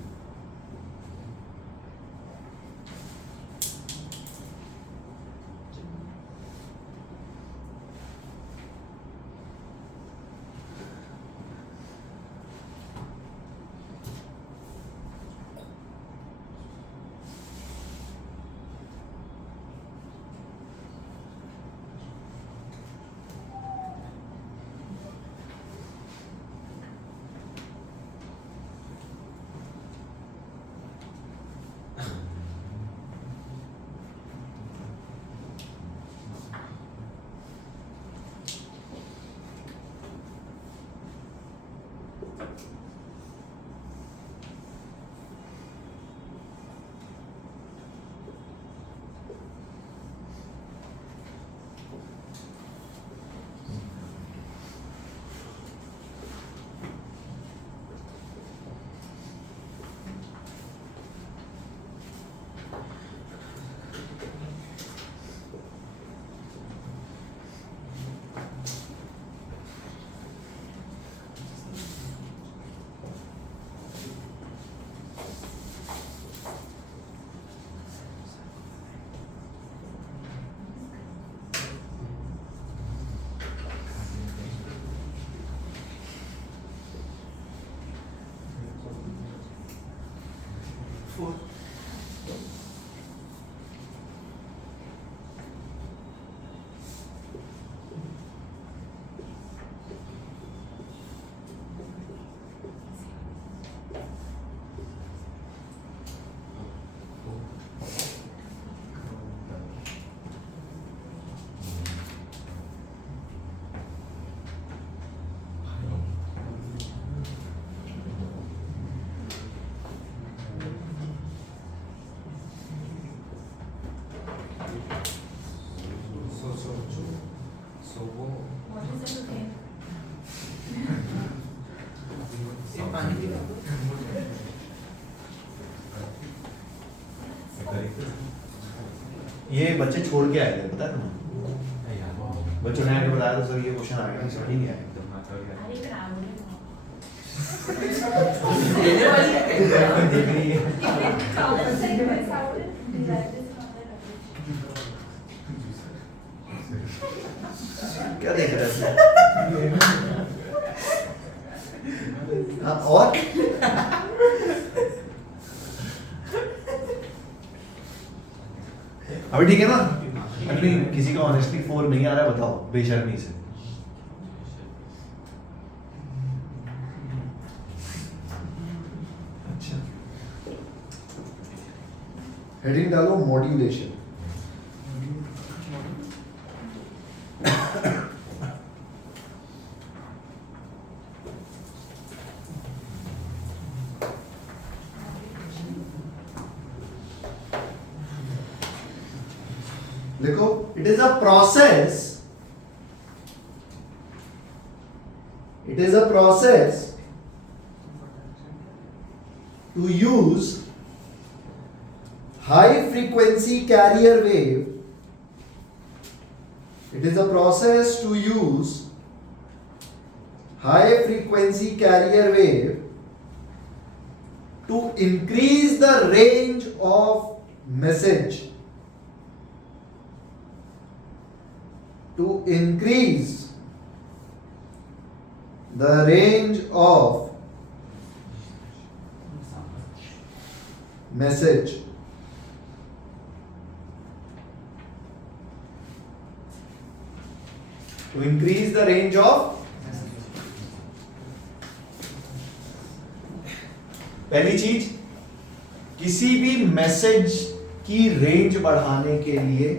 ये बच्चे छोड़ के आए थे, पता है तुम्हें? बच्चों ने आके बताया तो सर ये क्वेश्चन आ गया, समझ ही नहीं आया। अरे खराब हो गया देने वाली है देख रही है। क्या देख रहा है? हाँ, और अभी ठीक है ना? अभी किसी का ऑनेस्टली 4 नहीं आ रहा है, बताओ बेशर्मी से। अच्छा, हेडिंग डालो मॉड्यूलेशन। देखो, it is a process. It is a process to use high frequency carrier wave. It is a process to use high frequency carrier wave to increase the range of message. To increase the range of message. To increase the range of पहली चीज, किसी भी message की range बढ़ाने के लिए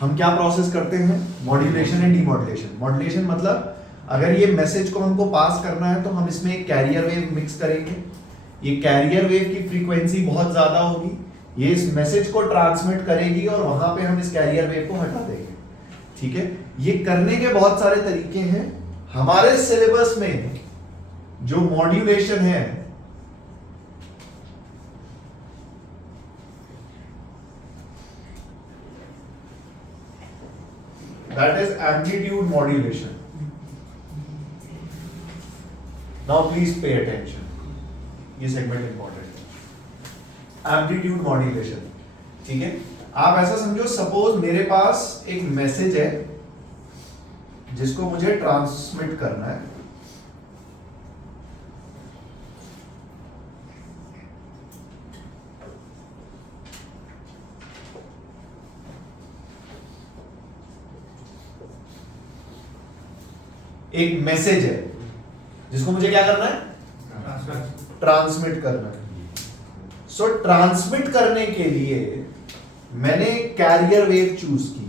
हम क्या प्रोसेस करते हैं? Modulation and demodulation. मॉड्यूलेशन मतलब अगर ये मैसेज को हमको पास करना है तो हम इसमें एक कैरियर वेव मिक्स करेंगे। ये कैरियर वेव की फ्रीक्वेंसी बहुत ज्यादा होगी, ये इस मैसेज को ट्रांसमिट करेगी और वहां पे हम इस कैरियर वेव को हटा देंगे। ठीक है, ये करने के बहुत सारे तरीके हैं। हमारे सिलेबस में जो मॉड्यूलेशन है that is amplitude modulation. Now please pay attention, ये सेगमेंट इंपॉर्टेंट है। एम्पलीट्यूड मॉड्यूलेशन, ठीक है? आप ऐसा समझो, सपोज मेरे पास एक मैसेज है जिसको मुझे ट्रांसमिट करना है। एक मैसेज है जिसको मुझे क्या करना है? ट्रांसमिट करना है। सो ट्रांसमिट करने के लिए मैंने कैरियर वेव चूज की।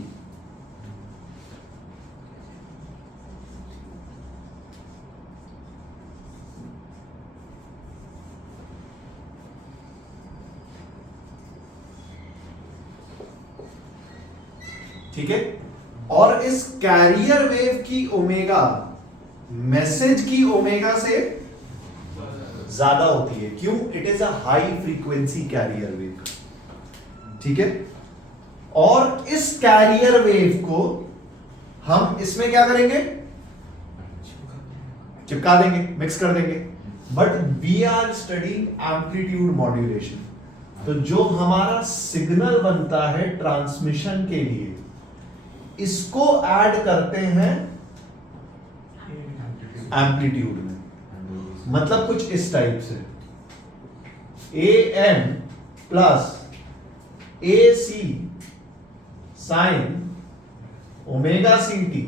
ठीक है, और इस कैरियर वेव की ओमेगा मैसेज की ओमेगा से ज्यादा होती है। क्यों? It is a high frequency carrier wave. ठीक है, और इस कैरियर वेव को हम इसमें क्या करेंगे? चिपका देंगे, मिक्स कर देंगे। But we are studying amplitude modulation, तो जो हमारा सिग्नल बनता है ट्रांसमिशन के लिए, इसको ऐड करते हैं एम्पलीट्यूड में। मतलब कुछ इस टाइप से, AM plus AC sine omega CT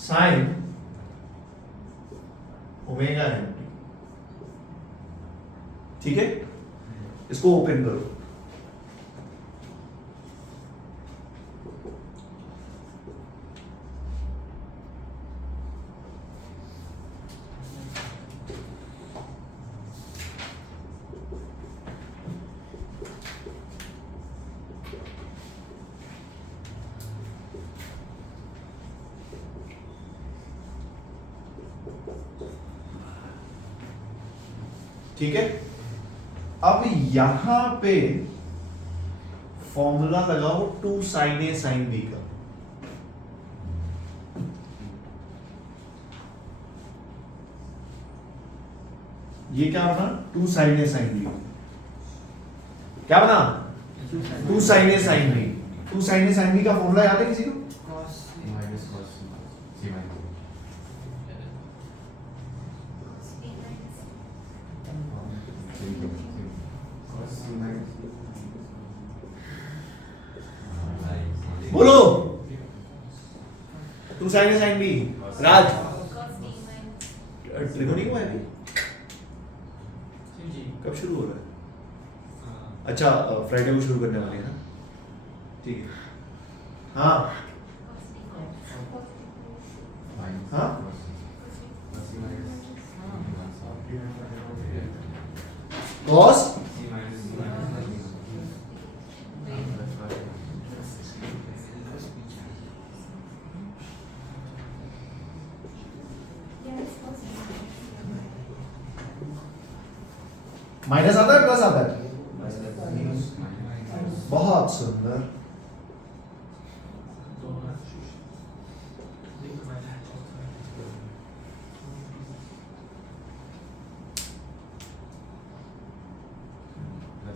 sine omega MT। ठीक है, इसको ओपन करो। ठीक है, अब यहां पे फॉर्मूला लगाओ 2 sin A sin B का। ये क्या बना? 2 sin A sin B। क्या बना? 2 sin A sin B। 2 sin A sin B का फॉर्मूला याद है किसी को? माइनस cos C minus बोलो 2 sin A sin B। राज त्रिकोणीय हुआ है अभी? कब शुरू हो रहा है? अच्छा फ्राइडे को शुरू करने वाले हैं ना? ठीक है। हाँ हाँ cos माइनस आता है प्लस आता है? बहुत सुंदर।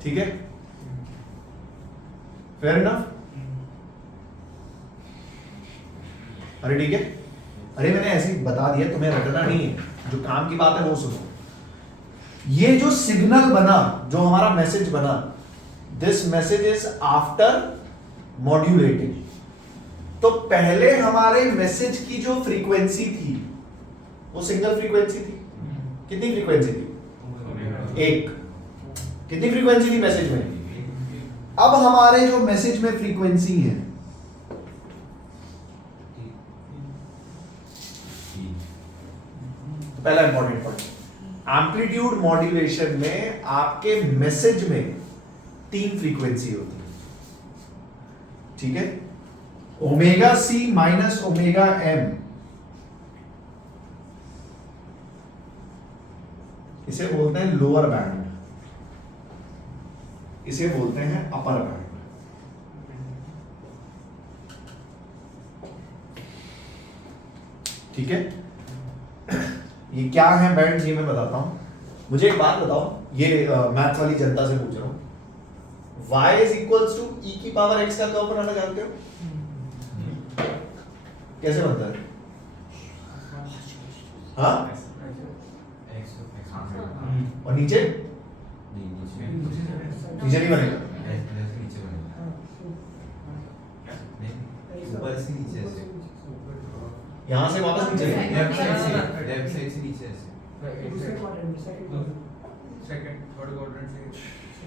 ठीक है, फेयर इनफ। अरे ठीक है, अरे मैंने ऐसे ही बता दिया, तुम्हें रटना नहीं है, जो काम की बात है वो सुनो। ये जो सिग्नल बना, जो हमारा मैसेज बना, this message is after modulating. तो पहले हमारे मैसेज की जो फ्रीक्वेंसी थी वो सिंगल फ्रीक्वेंसी थी। कितनी फ्रीक्वेंसी थी? एक। कितनी फ्रीक्वेंसी थी मैसेज में? अब हमारे जो मैसेज में फ्रीक्वेंसी है तो पहला इंपॉर्टेंट पॉइंट, एम्पलीट्यूड मॉड्यूलेशन में आपके मैसेज में 3 फ्रीक्वेंसी होती है। ठीक है, omega C minus omega M, इसे बोलते हैं लोअर बैंड, इसे बोलते हैं अपर बैंड। ठीक है, ये क्या है बैंड, ये मैं बताता हूं। मुझे एक बात बताओ, ये मैथ्स वाली जनता से पूछ रहा हूं, y is equals to e की पावर x का कर्व बनाना जानते हो? कैसे बनता है? हाँ, और नीचे नीचे नहीं बनेगा, ऊपर से नीचे से, यहां से वापस नीचे लेफ्ट साइड से नीचे ऐसे। सेकंड थर्ड क्वाड्रेंट से,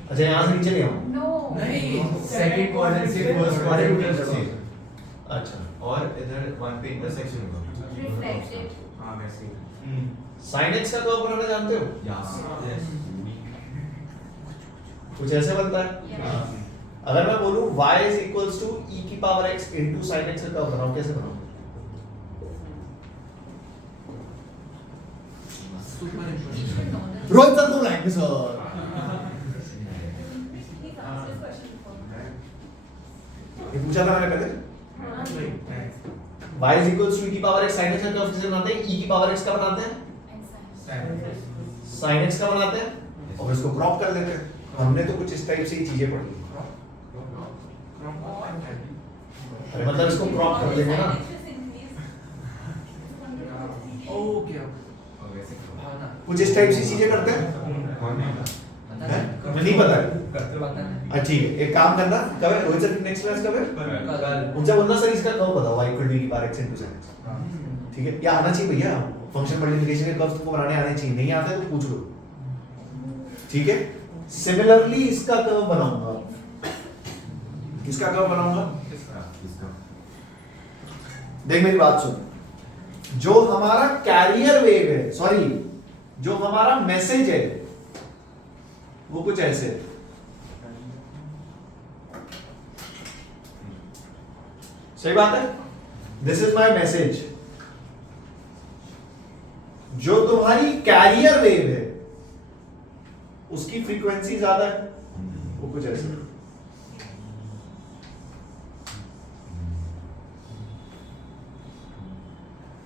अच्छा यहां से नीचे नहीं आओ। नो नहीं सेकंड क्वाड्रेंट से फर्स्ट क्वाड्रेंट से, अच्छा, और इधर वन पे इंटरसेक्शन होगा। रिफ्लेक्टेड। हाँ वैसे ही। sin x का कर्व बनाना जानते हो? यहाँ कुछ ऐसे बनता है। Yes. हाँ। अगर मैं बोलूं y is equals to e की power x into sin x का कर्व बनाओ, कैसे बनाओ? रोहित सर को बुलाएंगे सर। ये पूछा था मैंने पहले, y is equals to e की पावर x sin x का कर्व कैसे बनाते हैं? e की पावर x का बनाते हैं, sin x का बनाते हैं, और इसको क्रॉप कर लेते हैं। हमने तो कुछ इस टाइप से ही चीजें पढ़ी। अरे मतलब इसको क्रॉप कर लेंगे ना। ओके और वैसे हाँ ना, कुछ इस टाइप से चीजें करते हैं। नहीं पता है? अच्छा ठीक है, एक काम करना, कब है रोहित सर नेक्स्ट क्लास कब है? कल उनसे बोलना सर इसका कर्व बताओ, y इक्वल टू e की power x into sin x। ठीक है, ये आना चाहिए भैया, फंक्शन मल्टीप्लिकेशन के कर्व्स तुमको बनाने आने चाहिए, नहीं आते तो पूछ लो। ठीक है, सिमिलरली इसका कर्व बनाऊंगा। किसका कर्व बनाऊंगा? देख मेरी बात सुन, जो हमारा कैरियर वेव है, सॉरी जो हमारा मैसेज है वो कुछ ऐसे है। सही बात है, दिस इज माई मैसेज। जो तुम्हारी कैरियर वेव है उसकी फ्रीक्वेंसी ज्यादा है, वो कुछ ऐसा।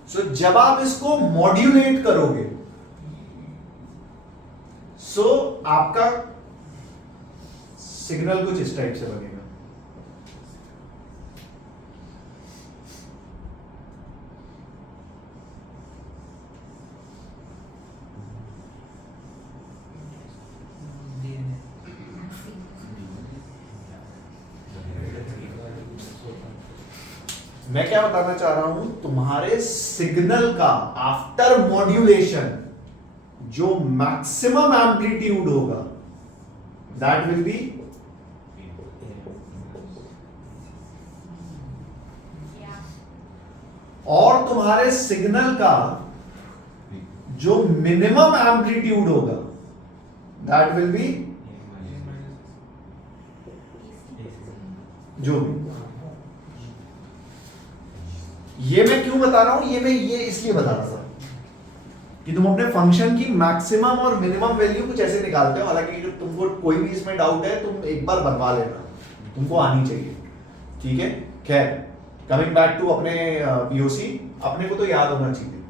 सो जब आप इसको मॉड्यूलेट करोगे, सो आपका सिग्नल कुछ इस टाइप से बनेगा। मैं क्या बताना चाह रहा हूं, तुम्हारे सिग्नल का आफ्टर मॉड्यूलेशन जो मैक्सिमम एम्पलीट्यूड होगा दैट विल बी और तुम्हारे सिग्नल का जो मिनिमम एम्पलीट्यूड होगा दैट विल बी जो भी। ये मैं क्यों बता रहा हूं, मैं ये इसलिए बता रहा था कि तुम अपने फंक्शन की मैक्सिमम और मिनिमम वैल्यू कुछ ऐसे निकालते हो। हालांकि जो तुमको कोई भी इसमें डाउट है तुम एक बार बनवा लेना, तुमको आनी चाहिए, ठीक है। खैर, कमिंग बैक टू अपने पीओसी, अपने को तो याद होना चाहिए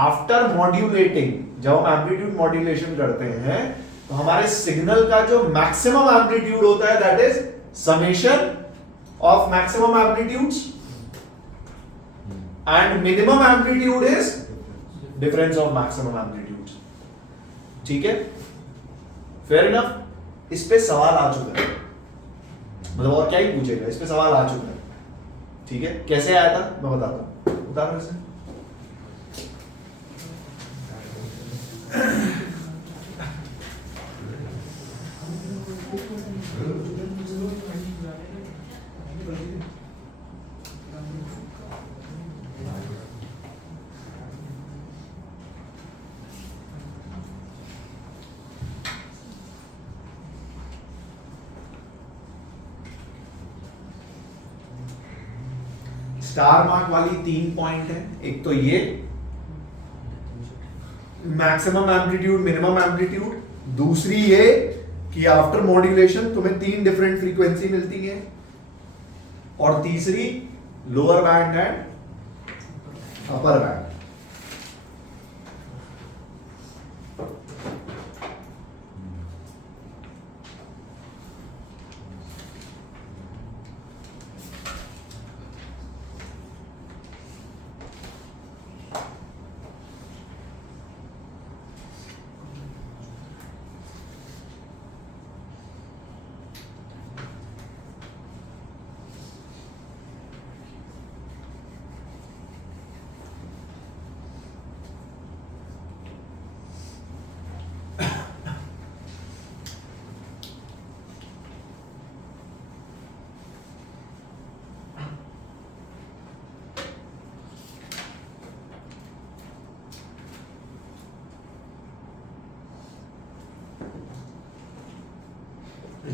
आफ्टर मॉड्यूलेटिंग जब हम एम्पलीट्यूड मॉड्यूलेशन करते हैं तो हमारे सिग्नल का जो मैक्सिमम एम्पलीट्यूड होता है that is summation of maximum amplitudes and minimum amplitude is difference of maximum amplitudes, ठीक है। fair enough। इस पे सवाल आ चुका है, मतलब और क्या ही पूछेगा, इस पे सवाल आ चुका है, ठीक है। कैसे आया था मैं बताता हूं, उदाहरण से। स्टार मार्क वाली 3 पॉइंट है। एक तो ये मैक्सिमम एम्पलीट्यूड मिनिमम एम्पलीट्यूड, दूसरी ये कि आफ्टर मॉड्यूलेशन तुम्हें 3 डिफरेंट फ्रीक्वेंसी मिलती है, और तीसरी lower band and upper band.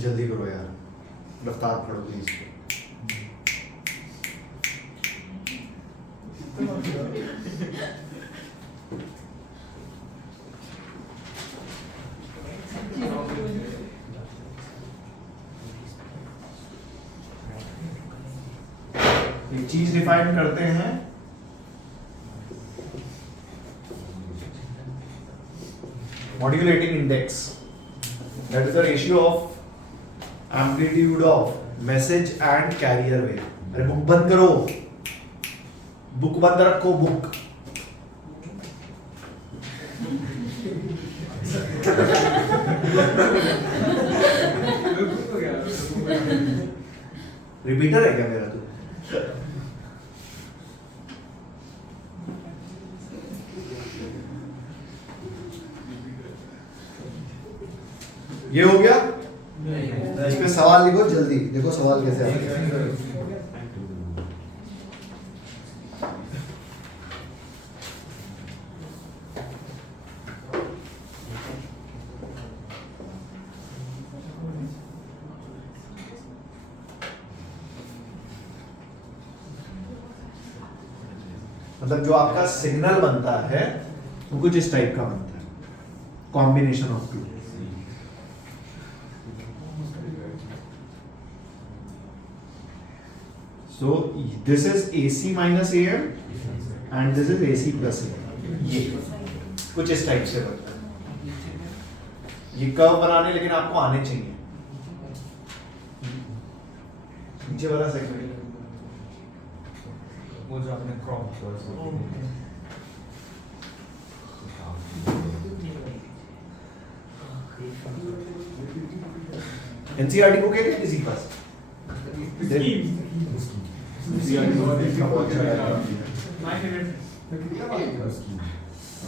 जल्दी करो यार, रफ्तार पकड़ो प्लीज। एक चीज डिफाइन करते हैं, modulating index, that is the ratio of amplitude of message and carrier wave. अरे बुक बंद करो, बुक बंद रखो, बुक। रिपीटर है क्या मेरा? तू ये हो गया। इस पे सवाल लिखो जल्दी, देखो सवाल कैसे आते हैं। मतलब जो आपका सिग्नल बनता है वो कुछ इस टाइप का बनता है, combination of two. So this is AC minus AM and this is AC plus AM. ये कुछ इस टाइप से बनता है. ये कर्व बनाने लेकिन आपको आने चाहिए. नीचे वाला सेगमेंट वो जो आपने क्रॉप किया एनसीईआरटी बुक है क्या किसी के पास? My favorite. अभी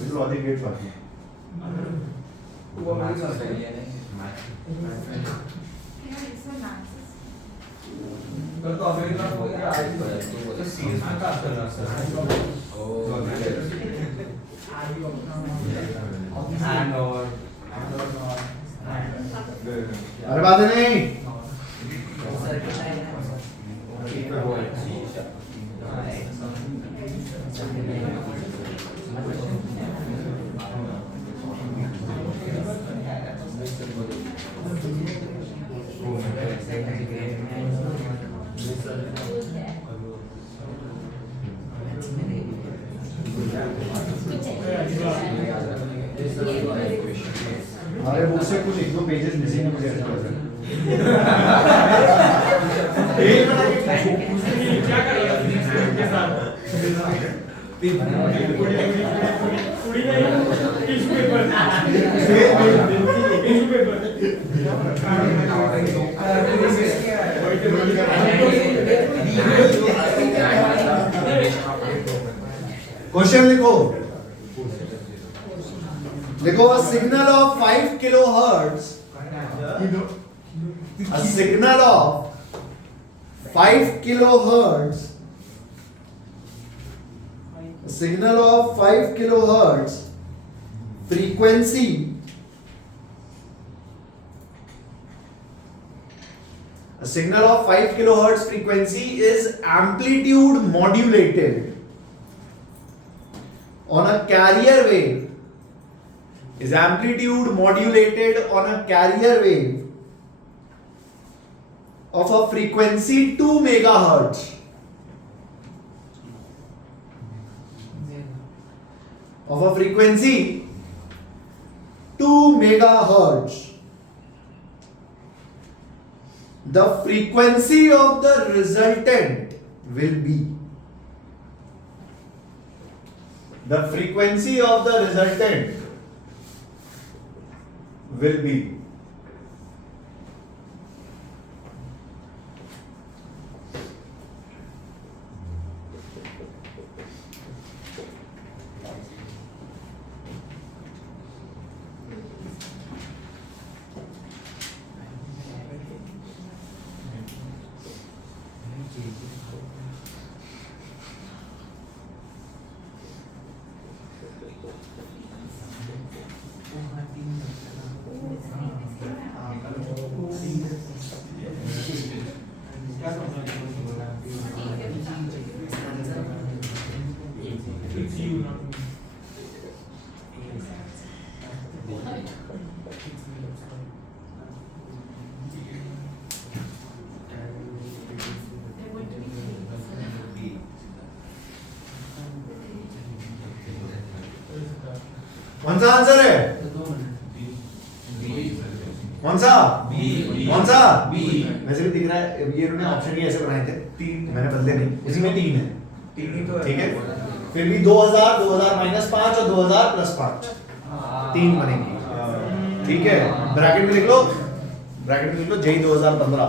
तो लॉजिक गेट्स बाकी है. वो वाली बात है ये कल तो अमेरिका हो गया आज तो सीरीज में का चल रहा है एंड और अरे बात नहीं. हमारे बुक से कुछ एक दो पेजेस मिसिंग है मुझे ऐसा लग रहा है. क्या कर रहा है इसके साथ? थोड़ी नहीं tissue paper. Tissue paper. Question लिखो. लिखो a signal of 5 kilohertz. A signal of 5 kilohertz. A signal of 5 kilohertz frequency. A signal of 5 kilohertz frequency is amplitude modulated on a carrier wave. Is amplitude modulated on a carrier wave of a frequency 2 megahertz. Of a frequency 2 megahertz. The frequency of the resultant will be. The frequency of the resultant will be It's you, not me. कौन सा answer है? कौन सा? कौन सा? वैसे भी दिख रहा है. ये इन्होंने ऑप्शन ही ऐसे बनाए थे. 3 मैंने बदले नहीं. इसी में 3 है. तीन ही तो है. ठीक है. फिर भी 2000 2000 माइनस 5 और 2000 प्लस 5 3 बनेंगे. ठीक है. ब्रैकेट में लिख लो. ब्रैकेट में लिख लो जेई 2015.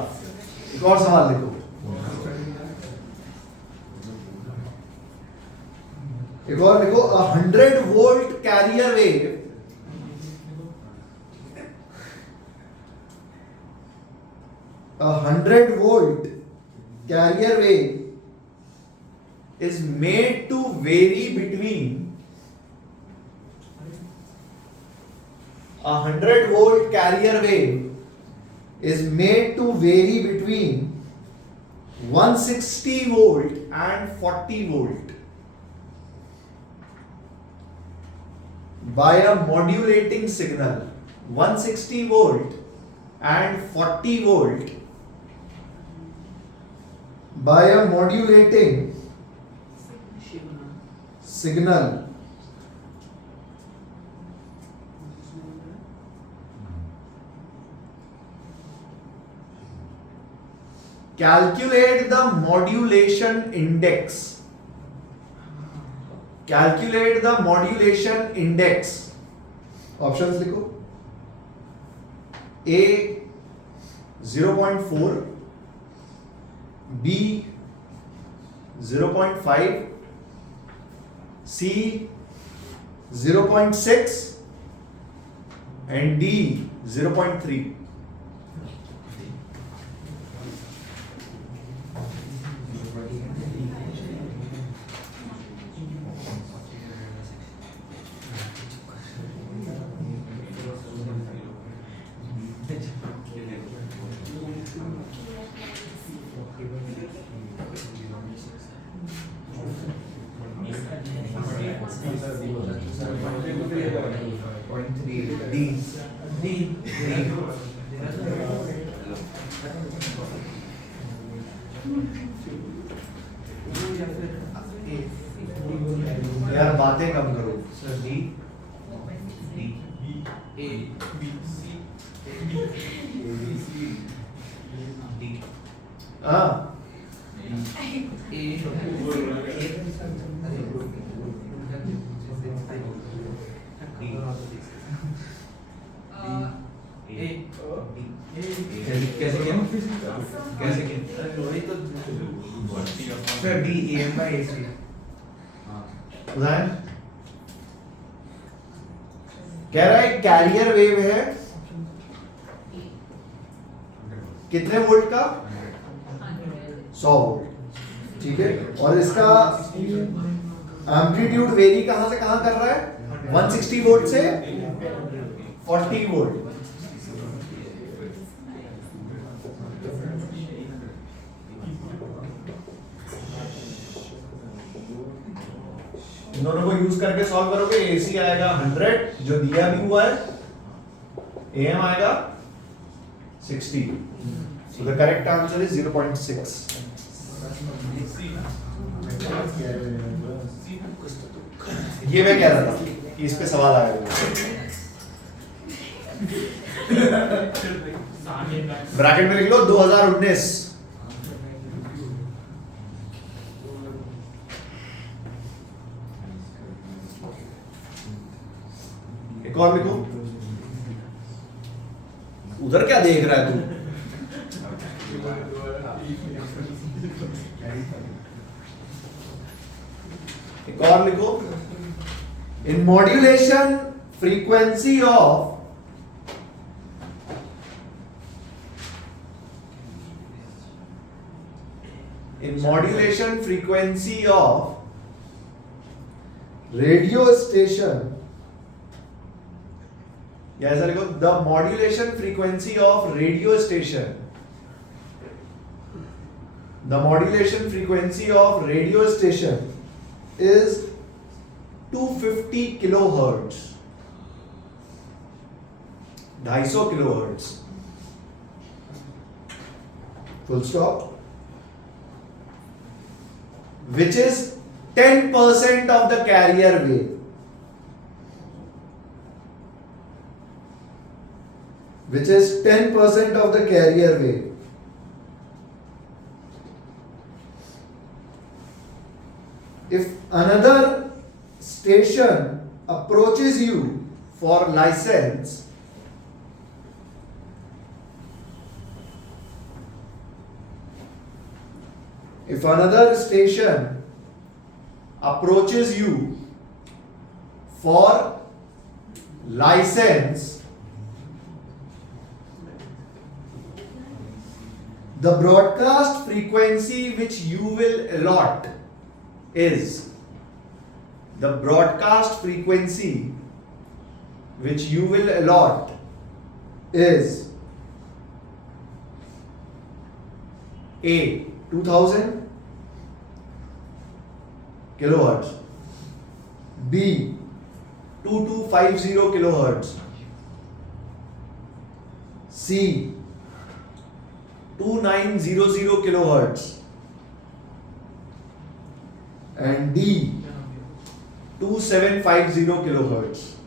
एक और सवाल लिखो. एक और लिखो. 100 volt carrier wave a 100 volt carrier wave is made to vary between a 100 volt carrier wave is made to vary between 160 volt and 40 volt by a modulating signal. 160 volt and 40 volt by a modulating signal calculate the modulation index. Calculate the modulation index. Options लिखो. A 0.4, B 0.5, C 0.6 and D 0.3. यार बातें कम करो. Sir D D A B C D हाँ A कैसे किया वही तो sir D A M by A C उदाहरण कह रहा है कैरियर वेव है कितने वोल्ट का 100 वोल्ट. ठीक है, और इसका एम्पलीट्यूड वेरी कहां से कहां कर रहा है 160 वोल्ट से 40 वोल्ट. इन दोनों को यूज करके सॉल्व करोगे. एसी आएगा 100 जो दिया भी हुआ है, एएम आएगा 60. So the correct answer is 0.6. ये मैं कह रहा था कि इस पे सवाल आएगा. ब्रैकेट में लिख लो 2019. एक और लिखो. उधर क्या देख रहा है तू? एक और लिखो. In modulation frequency of radio station, या ऐसा लिखो the modulation frequency of radio station. The modulation frequency of radio station is 250 kilohertz. 250 kilohertz. Full stop. Which is 10% of the carrier wave. Which is 10% of the carrier wave. If another station approaches you for license, if another station approaches you for license, the broadcast frequency which you will allot is the broadcast frequency which you will allot is A 2000 kilohertz, B 2250 kilohertz, C 2900 kilohertz, and D 2750 kilohertz.